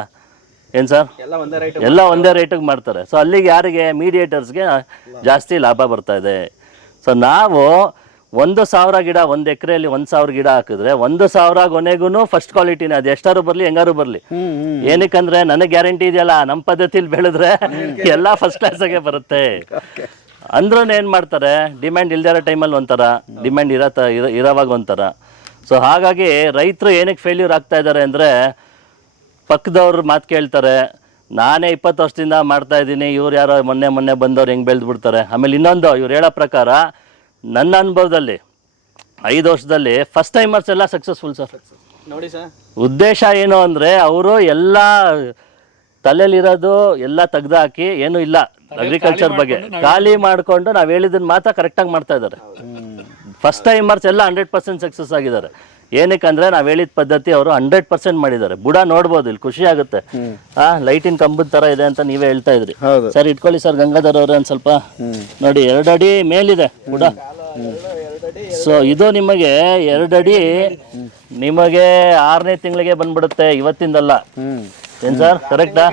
ಏನು ಸರ್, ಎಲ್ಲ ಒಂದೇ ರೇಟಿಗೆ ಮಾಡ್ತಾರೆ. ಸೊ ಅಲ್ಲಿಗೆ ಯಾರಿಗೆ ಮೀಡಿಯೇಟರ್ಸ್ಗೆ ಜಾಸ್ತಿ ಲಾಭ ಬರ್ತಾ ಇದೆ. ಸೊ ನಾವು 1,000 ಗಿಡ, 1 ಎಕರೆಯಲ್ಲಿ 1,000 ಗಿಡ ಹಾಕಿದ್ರೆ 1,000 ಗೊನೆಗೂ ಫಸ್ಟ್ ಕ್ವಾಲಿಟಿನೇ. ಅದು ಎಷ್ಟಾರು ಬರಲಿ ಹೆಂಗಾರು ಬರಲಿ. ಏನಕ್ಕಂದ್ರೆ ನನಗೆ ಗ್ಯಾರಂಟಿ ಇದೆಯಲ್ಲ, ನಮ್ಮ ಪದ್ಧತಿಲಿ ಬೆಳೆದ್ರೆ ಎಲ್ಲ ಫಸ್ಟ್ ಕ್ಲಾಸಾಗೆ ಬರುತ್ತೆ. ಅಂದ್ರೂ ಏನು ಮಾಡ್ತಾರೆ, ಡಿಮ್ಯಾಂಡ್ ಇಲ್ದೇ ಇರೋ ಟೈಮಲ್ಲಿ ಒಂಥರ, ಡಿಮ್ಯಾಂಡ್ ಇರೋವಾಗ ಒಂಥರ. ಸೊ ಹಾಗಾಗಿ ರೈತರು ಏನಕ್ಕೆ ಫೇಲ್ಯೂರ್ ಆಗ್ತಾ ಇದ್ದಾರೆ ಅಂದರೆ, ಪಕ್ಕದವ್ರು ಮಾತು ಕೇಳ್ತಾರೆ. ನಾನೇ 20 ವರ್ಷದಿಂದ ಮಾಡ್ತಾ ಇದ್ದೀನಿ, ಇವ್ರು ಯಾರೋ ಮೊನ್ನೆ ಬಂದವ್ರು ಹೆಂಗೆ ಬೆಳೆದ್ಬಿಡ್ತಾರೆ. ಆಮೇಲೆ ಇನ್ನೊಂದು, ಇವ್ರು ಹೇಳೋ ಪ್ರಕಾರ ನನ್ನ ಅನುಭವದಲ್ಲಿ 5 ವರ್ಷದಲ್ಲಿ ಫಸ್ಟ್ ಟೈಮರ್ಸ್ ಎಲ್ಲ ಸಕ್ಸಸ್ಫುಲ್ ಸರ್. ನೋಡಿ ಸರ್, ಉದ್ದೇಶ ಏನು ಅಂದರೆ ಅವರು ಎಲ್ಲ ತಲೆಯಲ್ಲಿರೋದು ಎಲ್ಲ ತೆಗ್ದು ಹಾಕಿ ಏನು ಇಲ್ಲ ಅಗ್ರಿಕಲ್ಚರ್ ಬಗ್ಗೆ ಖಾಲಿ ಮಾಡ್ಕೊಂಡು ನಾವ್ ಹೇಳಿದನ್ನ ಮಾತ್ರ ಕರೆಕ್ಟಾಗಿ ಮಾಡ್ತಾ ಇದ್ದಾರೆ. ಫಸ್ಟ್ ಟೈಮರ್ಸ್ ಎಲ್ಲ 100% ಸಕ್ಸಸ್ ಆಗಿದ್ದಾರೆ. ಏನಕ್ಕಂದ್ರೆ ನಾವ್ ಹೇಳಿದ ಪದ್ಧತಿ ಅವರು 100% ಮಾಡಿದ್ದಾರೆ. ಬುಡ ನೋಡ್ಬೋದು, ಇಲ್ಲಿ ಖುಷಿ ಆಗುತ್ತೆ. ಲೈಟಿನ ಕಂಬದ ತರ ಇದೆ ಅಂತ ನೀವೇ ಹೇಳ್ತಾ ಇದ್ರಿ. ಸರ್ ಇಟ್ಕೊಳ್ಳಿ ಸರ್ ಗಂಗಾಧರ್ ಅವ್ರೆ ಒಂದ್ ಸ್ವಲ್ಪ ನೋಡಿ, 2 ಅಡಿ ಮೇಲಿದೆ ಬುಡ. ಸೊ ಇದು ನಿಮಗೆ 2 ಅಡಿ ನಿಮಗೆ 6ನೇ ತಿಂಗಳಿಗೆ ಬಂದ್ಬಿಡುತ್ತೆ, ಇವತ್ತಿಂದಲ್ಲ. ಏನ್ ಸರ್ ಕರೆಕ್ಟಾ?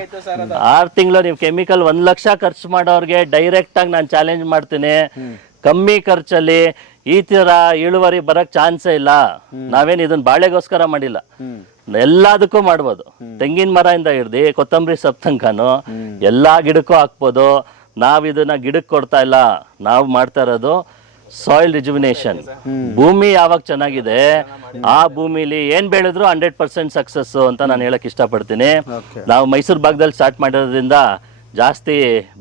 6 ತಿಂಗಳು ನೀವು ಕೆಮಿಕಲ್ 1 ಲಕ್ಷ ಖರ್ಚು ಮಾಡೋರ್ಗೆ ಡೈರೆಕ್ಟ್ ಆಗಿ ನಾನು ಚಾಲೆಂಜ್ ಮಾಡ್ತೀನಿ, ಕಮ್ಮಿ ಖರ್ಚಲ್ಲಿ ಈ ತರ ಇಳುವರಿ ಬರಕ್ ಚಾನ್ಸೇ ಇಲ್ಲ. ನಾವೇನ್ ಇದನ್ನ ಬಾಳೆಗೋಸ್ಕರ ಮಾಡಿಲ್ಲ, ಎಲ್ಲದಕ್ಕೂ ಮಾಡ್ಬೋದು. ತೆಂಗಿನ ಮರದಿಂದ ಹಿಡ್ದು ಕೊತ್ತಂಬರಿ ಸೊಪ್ಪು ತನಕನು ಎಲ್ಲಾ ಗಿಡಕ್ಕೂ ಹಾಕ್ಬೋದು. ನಾವ್ ಇದನ್ನ ಗಿಡಕ್ಕೆ ಕೊಡ್ತಾ ಇಲ್ಲ, ನಾವು ಮಾಡ್ತಾ ಇರೋದು ಸಾಯಿಲ್ ರಿಜುವಿನೇಷನ್. ಭೂಮಿ ಯಾವಾಗ ಚೆನ್ನಾಗಿದೆ ಆ ಭೂಮಿಲಿ ಏನ್ ಬೆಳೆದ್ರು 100% ಸಕ್ಸಸ್ ಅಂತ ನಾನು ಹೇಳಕ್ ಇಷ್ಟಪಡ್ತೀನಿ. ನಾವು ಮೈಸೂರು ಭಾಗದಲ್ಲಿ ಸ್ಟಾರ್ಟ್ ಮಾಡಿರೋದ್ರಿಂದ ಜಾಸ್ತಿ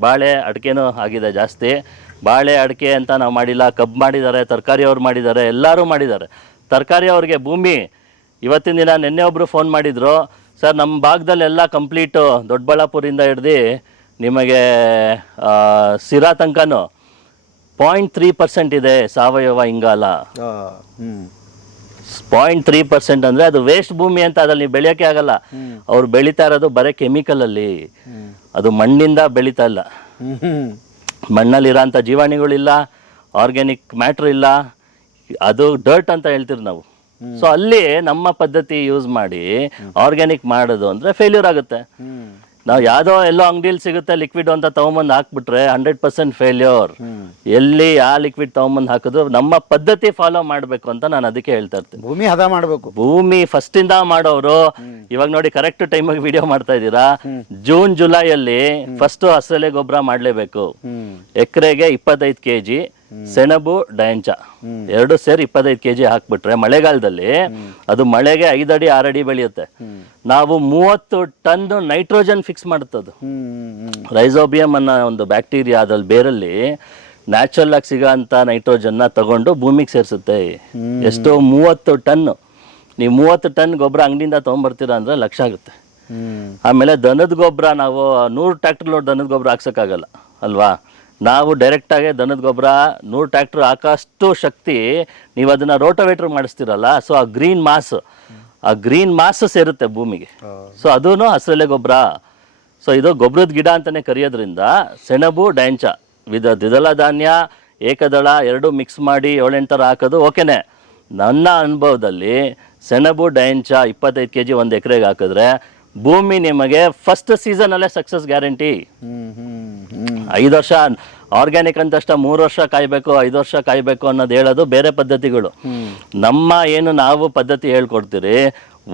ಬಾಳೆ ಅಡಿಕೆನೂ ಆಗಿದೆ. ಜಾಸ್ತಿ ಬಾಳೆ ಅಡಿಕೆ ಅಂತ ನಾವು ಮಾಡಿಲ್ಲ, ಕಬ್ಬು ಮಾಡಿದ್ದಾರೆ, ತರಕಾರಿ ಅವ್ರು ಮಾಡಿದ್ದಾರೆ, ಎಲ್ಲರೂ ಮಾಡಿದ್ದಾರೆ. ತರಕಾರಿ ಅವ್ರಿಗೆ ಭೂಮಿ ಇವತ್ತಿನ ದಿನ ನಿನ್ನೆ ಒಬ್ರು ಫೋನ್ ಮಾಡಿದ್ರು, ಸರ್ ನಮ್ಮ ಭಾಗದಲ್ಲೆಲ್ಲ ಕಂಪ್ಲೀಟು ದೊಡ್ಡಬಳ್ಳಾಪುರಿಂದ ಹಿಡ್ದು ನಿಮಗೆ ಸಿರಾ ತನಕನೂ 0.3% ಇದೆ ಸಾವಯವ ಇಂಗಾಲ. 0.3% ಅಂದ್ರೆ ಅದು ವೇಸ್ಟ್ ಭೂಮಿ ಅಂತ, ಅದ್ರಲ್ಲಿ ನೀವು ಬೆಳೆಯೋಕೆ ಆಗಲ್ಲ. ಅವ್ರು ಬೆಳೀತಾ ಇರೋದು ಬರೀ ಕೆಮಿಕಲ್ ಅಲ್ಲಿ, ಅದು ಮಣ್ಣಿಂದ ಬೆಳೀತಾ ಇಲ್ಲ. ಮಣ್ಣಲ್ಲಿರೋಂಥ ಜೀವಾಣುಗಳಿಲ್ಲ, ಆರ್ಗ್ಯಾನಿಕ್ ಮ್ಯಾಟ್ರ್ ಇಲ್ಲ, ಅದು ಡರ್ಟ್ ಅಂತ ಹೇಳ್ತೀವಿ ನಾವು. ಸೊ ಅಲ್ಲಿ ನಮ್ಮ ಪದ್ಧತಿ ಯೂಸ್ ಮಾಡಿ ಆರ್ಗ್ಯಾನಿಕ್ ಮಾಡೋದು ಅಂದ್ರೆ ಫೇಲ್ಯೂರ್ ಆಗುತ್ತೆ. ನಾವು ಯಾವುದೋ ಎಲ್ಲೋ ಅಂಗಡಿಯಲ್ಲಿ ಸಿಗುತ್ತೆ ಲಿಕ್ವಿಡ್ ಅಂತ ತಗೊಂಬಂದು ಹಾಕ್ಬಿಟ್ರೆ 100% ಫೇಲ್ಯೂರ್. ಎಲ್ಲಿ ಆ ಲಿಕ್ವಿಡ್ ತಗೊಂಬಂದು ಹಾಕಿದ್ರು ನಮ್ಮ ಪದ್ಧತಿ ಫಾಲೋ ಮಾಡಬೇಕು ಅಂತ ನಾನು ಅದಕ್ಕೆ ಹೇಳ್ತಾ ಇರ್ತೀನಿ. ಭೂಮಿ ಹದ ಮಾಡಬೇಕು. ಭೂಮಿ ಫಸ್ಟ್ ಇಂದ ಮಾಡೋರು ಇವಾಗ ನೋಡಿ ಕರೆಕ್ಟ್ ಟೈಮಿಗೆ ವಿಡಿಯೋ ಮಾಡ್ತಾ ಇದ್ದೀರಾ. ಜೂನ್ ಜುಲೈಯಲ್ಲಿ ಫಸ್ಟ್ ಹಸಿರೆಲೆ ಗೊಬ್ಬರ ಮಾಡ್ಲೇಬೇಕು. ಎಕರೆಗೆ 25 kg ಸೆಣಬು ಡಯಾಂಚ 2 ಸೇರಿ 25 kg ಹಾಕ್ಬಿಟ್ರೆ ಮಳೆಗಾಲದಲ್ಲಿ ಅದು ಮಳೆಗೆ 5 ಅಡಿ 6 ಅಡಿ ಬೆಳೆಯುತ್ತೆ. ನಾವು 30 ಟನ್ ನೈಟ್ರೋಜನ್ ಫಿಕ್ಸ್ ಮಾಡುತ್ತದು. ರೈಸೋಬಿಯಂ ಅನ್ನೋ ಒಂದು ಬ್ಯಾಕ್ಟೀರಿಯಾ ಅದ್ರಲ್ಲಿ ಬೇರಲ್ಲಿ ನ್ಯಾಚುರಲ್ ಆಗಿ ಸಿಗೋ ಅಂತ ನೈಟ್ರೋಜನ್ ನ ತಗೊಂಡು ಭೂಮಿಗೆ ಸೇರಿಸುತ್ತೆ. ಎಷ್ಟೋ 30 ಟನ್. ನೀವು 30 ಟನ್ ಗೊಬ್ಬರ ಅಂಗಡಿಯಿಂದ ತಗೊಂಡ್ಬರ್ತೀರಾ ಅಂದ್ರೆ ಲಕ್ಷ ಆಗುತ್ತೆ. ಆಮೇಲೆ ದನದ ಗೊಬ್ಬರ ನಾವು 100 ಟ್ರ್ಯಾಕ್ಟರ್ ಲೋಡ್ ದನದ ಗೊಬ್ಬರ ಹಾಕ್ಸಕ್ಕಾಗಲ್ಲ ಅಲ್ವಾ. ನಾವು ಡೈರೆಕ್ಟ್ ಆಗಿ ದನದ ಗೊಬ್ಬರ 100 ಟ್ರ್ಯಾಕ್ಟರ್ ಹಾಕೋಷ್ಟು ಶಕ್ತಿ ನೀವು ಅದನ್ನ ರೋಟೋವೇಟರ್ ಮಾಡಿಸ್ತೀರಲ್ಲ. ಸೊ ಆ ಗ್ರೀನ್ ಮಾಸ್ ಸೇರುತ್ತೆ ಭೂಮಿಗೆ. ಸೊ ಅದೂ ಹಸಿರೆಲೆ ಗೊಬ್ಬರ. ಸೊ ಇದು ಗೊಬ್ಬರದ ಗಿಡ ಅಂತಾನೆ ಕರೆಯೋದ್ರಿಂದ ಸೆಣಬು ಡಯಾಂಚ ದ್ವಿದಳ ಧಾನ್ಯ ಏಕದಳ 2 ಮಿಕ್ಸ್ ಮಾಡಿ 7-8 ಥರ ಹಾಕೋದು ಓಕೆನೆ. ನನ್ನ ಅನುಭವದಲ್ಲಿ ಸೆಣಬು ಡಯಾಂಚ 25 kg 1 ಎಕರೆಗೆ ಹಾಕಿದ್ರೆ ಭೂಮಿ ನಿಮಗೆ ಫಸ್ಟ್ ಸೀಸನ್ ಅಲ್ಲೇ ಸಕ್ಸಸ್ ಗ್ಯಾರಂಟಿ. 5 ವರ್ಷ ಆರ್ಗ್ಯಾನಿಕ್ ಅಂತಷ್ಟ 3 ವರ್ಷ ಕಾಯ್ಬೇಕು 5 ವರ್ಷ ಕಾಯ್ಬೇಕು ಅನ್ನೋದು ಹೇಳೋದು ಬೇರೆ ಪದ್ಧತಿಗಳು. ನಮ್ಮ ಏನು ನಾವು ಪದ್ಧತಿ ಹೇಳ್ಕೊಡ್ತೀರಿ,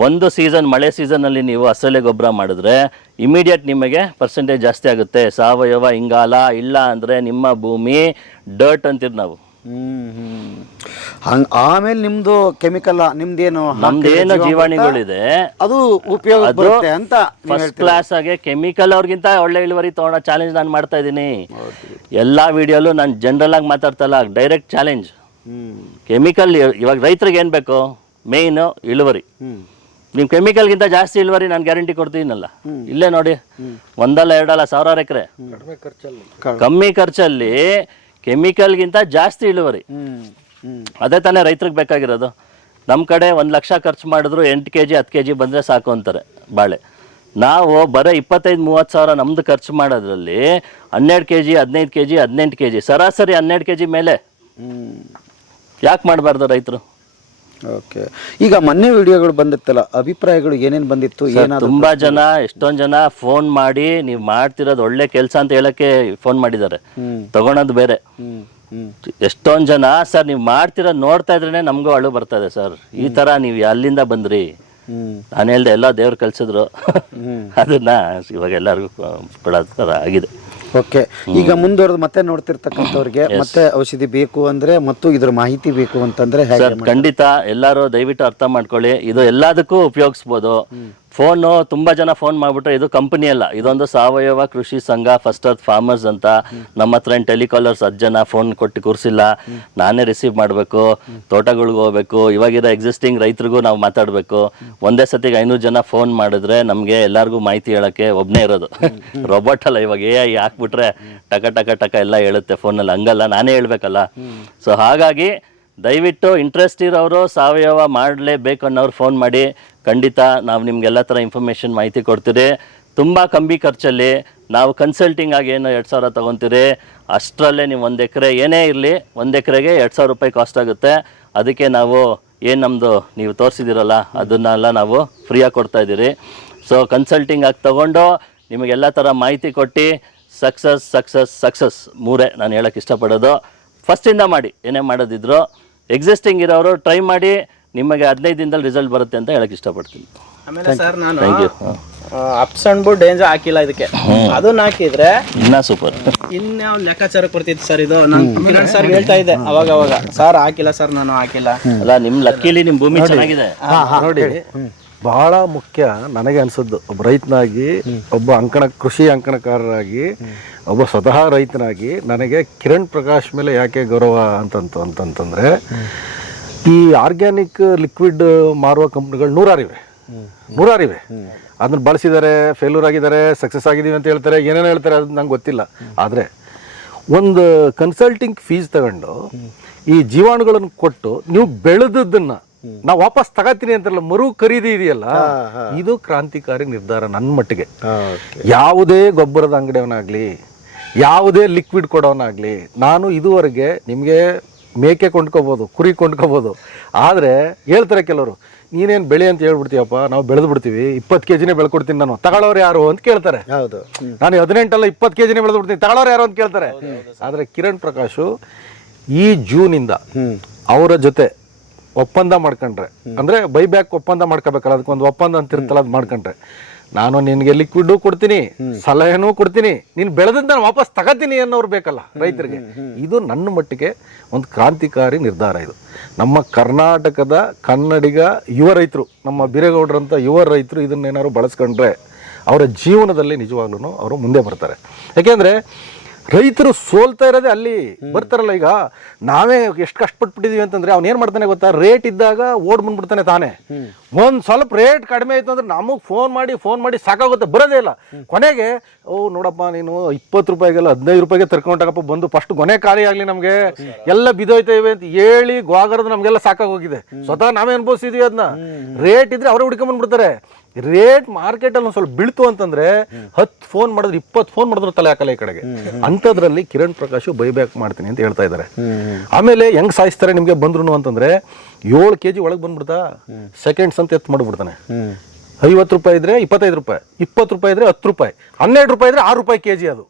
ಒಂದು ಸೀಸನ್ ಮಳೆ ಸೀಸನ್ ಅಲ್ಲಿ ನೀವು ಹಸಿರೆಲೆ ಗೊಬ್ಬರ ಮಾಡಿದ್ರೆ ಇಮಿಡಿಯೇಟ್ ನಿಮಗೆ ಪರ್ಸೆಂಟೇಜ್ ಜಾಸ್ತಿ ಆಗುತ್ತೆ. ಸಾವಯವ ಇಂಗಾಲ ಇಲ್ಲ ಅಂದ್ರೆ ನಿಮ್ಮ ಭೂಮಿ ಡರ್ಟ್ ಅಂತೀವಿ ನಾವು. ಆಮೇಲೆ ನಿಮ್ದು ಕೆಮಿಕಲ್ ನಿಮ್ದೇನು ನಮ್ದೇನು ಜೀವಾಣುಗಳಿದೆ ಅದು ಉಪಯೋಗ ಬರುತ್ತೆ ಅಂತ ಫಸ್ಟ್ ಕ್ಲಾಸ್ ಆಗಿ ಕೆಮಿಕಲ್ ಅವ್ರಿಗಿಂತ ಒಳ್ಳೆ ಇಳುವರಿ ತಗೊಳ್ಳೋ ಚಾಲೆಂಜ್ ನಾನು ಮಾಡ್ತಾ ಇದ್ದೀನಿ. ಎಲ್ಲಾ ವಿಡಿಯೋಲು ನಾನು ಜನರಲ್ ಆಗಿ ಮಾತಾಡ್ತಲ್ಲ, ಡೈರೆಕ್ಟ್ ಚಾಲೆಂಜ್. ಕೆಮಿಕಲ್ ಇವಾಗ ರೈತರಿಗೆ ಏನ್ ಬೇಕು, ಮೇನ್ ಇಳುವರಿ. ನಿಮ್ ಕೆಮಿಕಲ್ಗಿಂತ ಜಾಸ್ತಿ ಇಳುವರಿ ನಾನು ಗ್ಯಾರಂಟಿ ಕೊಡ್ತೀನಲ್ಲ. ಇಲ್ಲೇ ನೋಡಿ, 1 2 1,000 ಎಕರೆ ಕಮ್ಮಿ ಖರ್ಚಲ್ಲಿ ಕೆಮಿಕಲ್ಗಿಂತ ಜಾಸ್ತಿ ಇಳುವರಿ. ಅದೇ ತಾನೇ ರೈತರಿಗೆ ಬೇಕಾಗಿರೋದು. ನಮ್ಮ ಕಡೆ 1 ಲಕ್ಷ ಖರ್ಚು ಮಾಡಿದ್ರು 8 kg 10 kg ಬಂದರೆ ಸಾಕು ಅಂತಾರೆ ಬಾಳೆ. ನಾವು ಬರೀ 25-30 ಸಾವಿರ ನಮ್ದು ಖರ್ಚು ಮಾಡೋದ್ರಲ್ಲಿ 12 kg 15 kg 18 kg ಸರಾಸರಿ 12 kg ಮೇಲೆ ಯಾಕೆ ಮಾಡಬಾರ್ದು ರೈತರು? ಓಕೆ, ಈಗ ಮೊನ್ನೆ ವಿಡಿಯೋಗಳು ಬಂದಿತ್ತಲ್ಲ, ಅಭಿಪ್ರಾಯಗಳು ಏನೇನು ಬಂದಿತ್ತು? ತುಂಬಾ ಜನ ಎಷ್ಟೊಂದ್ ಜನ ಫೋನ್ ಮಾಡಿ ನೀವು ಮಾಡ್ತಿರೋದು ಒಳ್ಳೆ ಕೆಲಸ ಅಂತ ಹೇಳಕ್ಕೆ ಫೋನ್ ಮಾಡಿದ್ದಾರೆ, ತಗೊಳೋದು ಬೇರೆ. ಎಷ್ಟೊಂದ್ ಜನ ಸರ್ ನೀವು ಮಾಡ್ತಿರೋದು ನೋಡ್ತಾ ಇದ್ರೇನೆ ನಮಗೂ ಅಳು ಬರ್ತದೆ ಸರ್, ಈ ತರ ನೀವು ಅಲ್ಲಿಂದ ಬಂದ್ರಿ. ನಾನು ಹೇಳ್ದೆ ಎಲ್ಲ ದೇವ್ರು ಕಲ್ಸಿದ್ರು ಅದನ್ನ ಇವಾಗ ಎಲ್ಲರಿಗೂ ಕೊಡೋ ಥರ ಆಗಿದೆ. ಓಕೆ, ಈಗ ಮುಂದುವರೆದು ಮತ್ತೆ ನೋಡ್ತಿರ್ತಕ್ಕಂಥವ್ರಿಗೆ ಮತ್ತೆ ಔಷಧಿ ಬೇಕು ಅಂದ್ರೆ ಮತ್ತು ಇದ್ರ ಮಾಹಿತಿ ಬೇಕು ಅಂತಂದ್ರೆ ಖಂಡಿತ ಎಲ್ಲರೂ ದಯವಿಟ್ಟು ಅರ್ಥ ಮಾಡ್ಕೊಳ್ಳಿ, ಇದು ಎಲ್ಲದಕ್ಕೂ ಉಪಯೋಗಿಸ್ಬೋದು. ಫೋನು ತುಂಬ ಜನ ಫೋನ್ ಮಾಡಿಬಿಟ್ರೆ ಇದು ಕಂಪನಿ ಅಲ್ಲ, ಇದೊಂದು ಸಾವಯವ ಕೃಷಿ ಸಂಘ ಫಸ್ಟ್ ಅರ್ತ್ ಫಾರ್ಮರ್ಸ್ ಅಂತ. ನಮ್ಮ ಹತ್ರ ಏನು ಟೆಲಿಕಾಲರ್ಸ್ 10 ಜನ ಫೋನ್ ಕೊಟ್ಟು ಕೂರಿಸಿಲ್ಲ, ನಾನೇ ರಿಸೀವ್ ಮಾಡಬೇಕು, ತೋಟಗಳಿಗೆ ಹೋಗ್ಬೇಕು, ಇವಾಗಿರೋ ಎಕ್ಸಿಸ್ಟಿಂಗ್ ರೈತರಿಗೂ ನಾವು ಮಾತಾಡಬೇಕು. ಒಂದೇ ಸತಿಗೆ 500 ಜನ ಫೋನ್ ಮಾಡಿದ್ರೆ ನಮಗೆ ಎಲ್ಲರಿಗೂ ಮಾಹಿತಿ ಹೇಳೋಕ್ಕೆ ಒಬ್ಬನೇ ಇರೋದು. ರೋಬೋಟ್ ಅಲ್ಲ, ಇವಾಗ AI ಹಾಕ್ಬಿಟ್ರೆ ಟಕ ಟಕ ಟಕ ಎಲ್ಲ ಹೇಳುತ್ತೆ ಫೋನಲ್ಲಿ, ಹಂಗಲ್ಲ, ನಾನೇ ಹೇಳ್ಬೇಕಲ್ಲ. ಸೊ ಹಾಗಾಗಿ ದಯವಿಟ್ಟು ಇಂಟ್ರೆಸ್ಟ್ ಇರೋರು ಸಾವಯವ ಮಾಡಲೇಬೇಕು ಅನ್ನೋರು ಫೋನ್ ಮಾಡಿ, ಖಂಡಿತ ನಾವು ನಿಮ್ಗೆಲ್ಲ ಥರ ಇನ್ಫಾರ್ಮೇಷನ್ ಮಾಹಿತಿ ಕೊಡ್ತೀರಿ. ತುಂಬ ಕಮ್ಮಿ ಖರ್ಚಲ್ಲಿ ನಾವು ಕನ್ಸಲ್ಟಿಂಗ್ ಆಗಿ ಏನು 2000 ತೊಗೊತೀರಿ, ಅಷ್ಟರಲ್ಲೇ ನೀವು 1 ಎಕರೆ ಏನೇ ಇರಲಿ 1 ಎಕರೆಗೆ 2000 ರೂಪಾಯಿ ಕಾಸ್ಟ್ ಆಗುತ್ತೆ. ಅದಕ್ಕೆ ನಾವು ಏನು ನಮ್ಮದು ನೀವು ತೋರಿಸಿದಿರಲ್ಲ ಅದನ್ನೆಲ್ಲ ನಾವು ಫ್ರೀಯಾಗಿ ಕೊಡ್ತಾಯಿದ್ದೀರಿ. ಸೊ ಕನ್ಸಲ್ಟಿಂಗ್ ಆಗಿ ತೊಗೊಂಡು ನಿಮಗೆಲ್ಲ ಥರ ಮಾಹಿತಿ ಕೊಟ್ಟು ಸಕ್ಸಸ್ ಸಕ್ಸಸ್ ಸಕ್ಸಸ್ ಮೂರೇ ನಾನು ಹೇಳೋಕ್ಕೆ ಇಷ್ಟಪಡೋದು. ಫಸ್ಟಿಂದ ಮಾಡಿ, ಏನೇ ಮಾಡೋದಿದ್ರು ಎಕ್ಸಿಸ್ಟಿಂಗ್ ಇರೋರು ಟ್ರೈ ಮಾಡಿ, ನಿಮಗೆ 15 ದಿನದಲ್ಲಿ ರಿಸಲ್ಟ್ ಬರುತ್ತೆ ಅಂತ ಹೇಳಕ್ಕೆ ಇಷ್ಟಪಡ್ತೀನಿ. ಆಮೇಲೆ ಸರ್ ನಾನು ಥ್ಯಾಂಕ್ ಯು. ಅಪ್ಸ್ ಅಂದ್ಬಿಟ್ಟು ಡೇಂಜರ್ ಹಾಕಿಲ್ಲ ಇದಕ್ಕೆ, ಅದನ್ನ ಹಾಕಿದ್ರೆ ಇನ್ನೂ ಸೂಪರ್. ಇನ್ಯಾವ ಲೆಕ್ಕಾಚಾರಕ್ಕೆ ಬರ್ತಿತ್ತು ಸರ್ ಇದು. ನಾನು ಕಿರಣ್ ಸರ್ ಹೇಳ್ತಾ ಇದ್ದೆ ಅವಾಗ ಸರ್ ಹಾಕಿಲ್ಲ ಸರ್, ನಾನು ಹಾಕಿಲ್ಲ. ಅಲ್ಲ, ನಿಮ್ಮ ಲಕ್ಕಿಲಿ ನಿಮ್ಮ ಭೂಮಿ ಚೆನ್ನಾಗಿದೆ ನೋಡಿ. ಬಹಳ ಮುಖ್ಯ ನನಗೆ ಅನ್ಸದ್ದು, ಒಬ್ಬ ರೈತನಾಗಿ, ಒಬ್ಬ ಕೃಷಿ ಅಂಕಣಕಾರರಾಗಿ, ಒಬ್ಬ ಸ್ವತಃ ರೈತನಾಗಿ ನನಗೆ ಕಿರಣ್ ಪ್ರಕಾಶ್ ಮೇಲೆ ಯಾಕೆ ಗೌರವ ಅಂತಂತಂದ್ರೆ, ಈ ಆರ್ಗ್ಯಾನಿಕ್ ಲಿಕ್ವಿಡ್ ಮಾರುವ ಕಂಪ್ನಿಗಳು ನೂರಾರಿವೆ. ಅದನ್ನ ಬಳಸಿದ್ದಾರೆ, ಫೇಲ್ಯೂರ್ ಆಗಿದ್ದಾರೆ, ಸಕ್ಸಸ್ ಆಗಿದ್ದೀವಿ ಅಂತ ಹೇಳ್ತಾರೆ, ಏನೇನು ಹೇಳ್ತಾರೆ ಅದು ನಂಗೆ ಗೊತ್ತಿಲ್ಲ. ಆದರೆ ಒಂದು ಕನ್ಸಲ್ಟಿಂಗ್ ಫೀಸ್ ತಗೊಂಡು ಈ ಜೀವಾಣುಗಳನ್ನು ಕೊಟ್ಟು ನೀವು ಬೆಳೆದದ್ದನ್ನ ನಾವು ವಾಪಸ್ ತಗೋತೀನಿ ಅಂತಾರಲ್ಲ, ಮರು ಖರೀದಿ ಇದೆಯಲ್ಲ, ಇದು ಕ್ರಾಂತಿಕಾರಿ ನಿರ್ಧಾರ ನನ್ನ ಮಟ್ಟಿಗೆ. ಯಾವುದೇ ಗೊಬ್ಬರದ ಅಂಗಡಿಯವನಾಗ್ಲಿ, ಯಾವುದೇ ಲಿಕ್ವಿಡ್ ಕೊಡೋನಾಗ್ಲಿ, ನಾನು ಇದುವರೆಗೆ ನಿಮಗೆ ಮೇಕೆ ಕೊಂಡ್ಕೋಬೋದು, ಕುರಿ ಕೊಂಡ್ಕೋಬೋದು, ಆದರೆ ಹೇಳ್ತಾರೆ ಕೆಲವರು, ನೀನೇನು ಬೆಳೆ ಅಂತ ಹೇಳ್ಬಿಡ್ತೀಯಪ್ಪ, ನಾವು ಬೆಳೆದು ಬಿಡ್ತೀವಿ, 20 kgನೇ ಬೆಳ್ಕೊಡ್ತೀನಿ ನಾನು, ತಗೊಳ್ಳೋರು ಯಾರು ಅಂತ ಕೇಳ್ತಾರೆ. ಹೌದು, ನಾನು 18 ಅಲ್ಲ 20 kgನೇ ಬೆಳೆದು ಬಿಡ್ತೀನಿ, ತಗೊಳ್ಳೋರು ಯಾರು ಅಂತ ಕೇಳ್ತಾರೆ. ಆದರೆ ಕಿರಣ್ ಪ್ರಕಾಶು ಈ ಜೂನಿಂದ ಅವರ ಜೊತೆ ಒಪ್ಪಂದ ಮಾಡ್ಕೊಂಡ್ರೆ, ಅಂದರೆ ಬೈಬ್ಯಾಕ್ ಒಪ್ಪಂದ ಮಾಡ್ಕೋಬೇಕಲ್ಲ, ಅದಕ್ಕೊಂದು ಒಪ್ಪಂದ ಅಂತ ಇರುತ್ತಲ್ಲ, ಅದು ಮಾಡ್ಕೊಂಡ್ರೆ ನಾನು ನಿನಗೆ ಲಿಕ್ವಿಡು ಕೊಡ್ತೀನಿ, ಸಲಹೆನೂ ಕೊಡ್ತೀನಿ, ನೀನು ಬೆಳೆದಂತ ನಾನು ವಾಪಸ್ ತಗೋತೀನಿ ಅನ್ನೋರು ಬೇಕಲ್ಲ ರೈತರಿಗೆ. ಇದು ನನ್ನ ಮಟ್ಟಿಗೆ ಒಂದು ಕ್ರಾಂತಿಕಾರಿ ನಿರ್ಧಾರ. ಇದು ನಮ್ಮ ಕರ್ನಾಟಕದ ಕನ್ನಡಿಗ ಯುವ ರೈತರು, ನಮ್ಮ ಬೀರೇಗೌಡರಂಥ ಯುವ ರೈತರು ಇದನ್ನೇನಾದ್ರು ಬಳಸ್ಕೊಂಡ್ರೆ ಅವರ ಜೀವನದಲ್ಲಿ ನಿಜವಾಗ್ಲೂ ಅವರು ಮುಂದೆ ಬರ್ತಾರೆ. ಯಾಕೆಂದರೆ ರೈತರು ಸೋಲ್ತಾ ಇರೋದೇ ಅಲ್ಲಿ. ಬರ್ತಾರಲ್ಲ, ಈಗ ನಾವೇ ಎಷ್ಟು ಕಷ್ಟಪಟ್ಬಿಟ್ಟಿದೀವಿ ಅಂತಂದ್ರೆ ಅವ್ನು ಏನ್ ಮಾಡ್ತಾನೆ ಗೊತ್ತಾ, ರೇಟ್ ಇದ್ದಾಗ ಓಡ್ ಬಂದ್ಬಿಡ್ತಾನೆ ತಾನೆ. ಒಂದ್ ಸ್ವಲ್ಪ ರೇಟ್ ಕಡಿಮೆ ಆಯ್ತು ಅಂದ್ರೆ ನಮಗ್ ಫೋನ್ ಮಾಡಿ ಸಾಕಾಗುತ್ತೆ, ಬರೋದೇ ಇಲ್ಲ. ಕೊನೆಗೆ ನೋಡಪ್ಪ ನೀನು 20 ರೂಪಾಯಿಗೆಲ್ಲ 15 ರೂಪಾಯಿಗೆ ತರ್ಕೊಂಡಾಗಪ್ಪ, ಬಂದು ಫಸ್ಟ್ ಕೊನೆ ಖಾಲಿ ಆಗ್ಲಿ, ನಮ್ಗೆ ಎಲ್ಲ ಬಿದ್ದೋಯ್ತೇವೆ ಅಂತ ಹೇಳಿ ಗೋಗರದು ನಮ್ಗೆಲ್ಲ ಸಾಕಾಗೋಗಿದೆ. ಸ್ವತಃ ನಾವೇ ಅನುಭವಿಸಿದೀವಿ ಅದನ್ನ. ರೇಟ್ ಇದ್ರೆ ಅವರೇ ಹುಡ್ಕೊಂಡ್ಬಂದ್ಬಿಡ್ತಾರೆ. ರೇಟ್ ಮಾರ್ಕೆಟ್ ಅಲ್ಲಿ ಒಂದ್ ಸ್ವಲ್ಪ ಬೀಳ್ತು ಅಂತಂದ್ರೆ 10 ಫೋನ್ ಮಾಡಿದ್ರೆ 20 ಫೋನ್ ಮಾಡಿದ್ರು ತಲೆ ಹಾಕಲ್ಲ ಈ ಕಡೆಗೆ. ಅಂತದ್ರಲ್ಲಿ ಕಿರಣ್ ಪ್ರಕಾಶ್ ಬೈಬ್ಯಾಕ್ ಮಾಡ್ತೀನಿ ಅಂತ ಹೇಳ್ತಾ ಇದ್ದಾರೆ. ಆಮೇಲೆ ಹೆಂಗ್ ಸಾಯಿಸ್ತಾರೆ ನಿಮ್ಗೆ ಬಂದ್ರು ಅಂತಂದ್ರೆ, 7 kg ಒಳಗೆ ಬಂದ್ಬಿಡ್ತಾ, ಸೆಕೆಂಡ್ಸ್ ಅಂತ ಎತ್ತು ಮಾಡ್ಬಿಡ್ತಾನೆ. 50 ರೂಪಾಯಿ ಇದ್ರೆ 25 ರೂಪಾಯಿ, 20 ರೂಪಾಯಿ ಇದ್ರೆ 10 ರೂಪಾಯಿ, 12 ರೂಪಾಯಿ ಇದ್ರೆ 6 ರೂಪಾಯಿ kg. ಅದು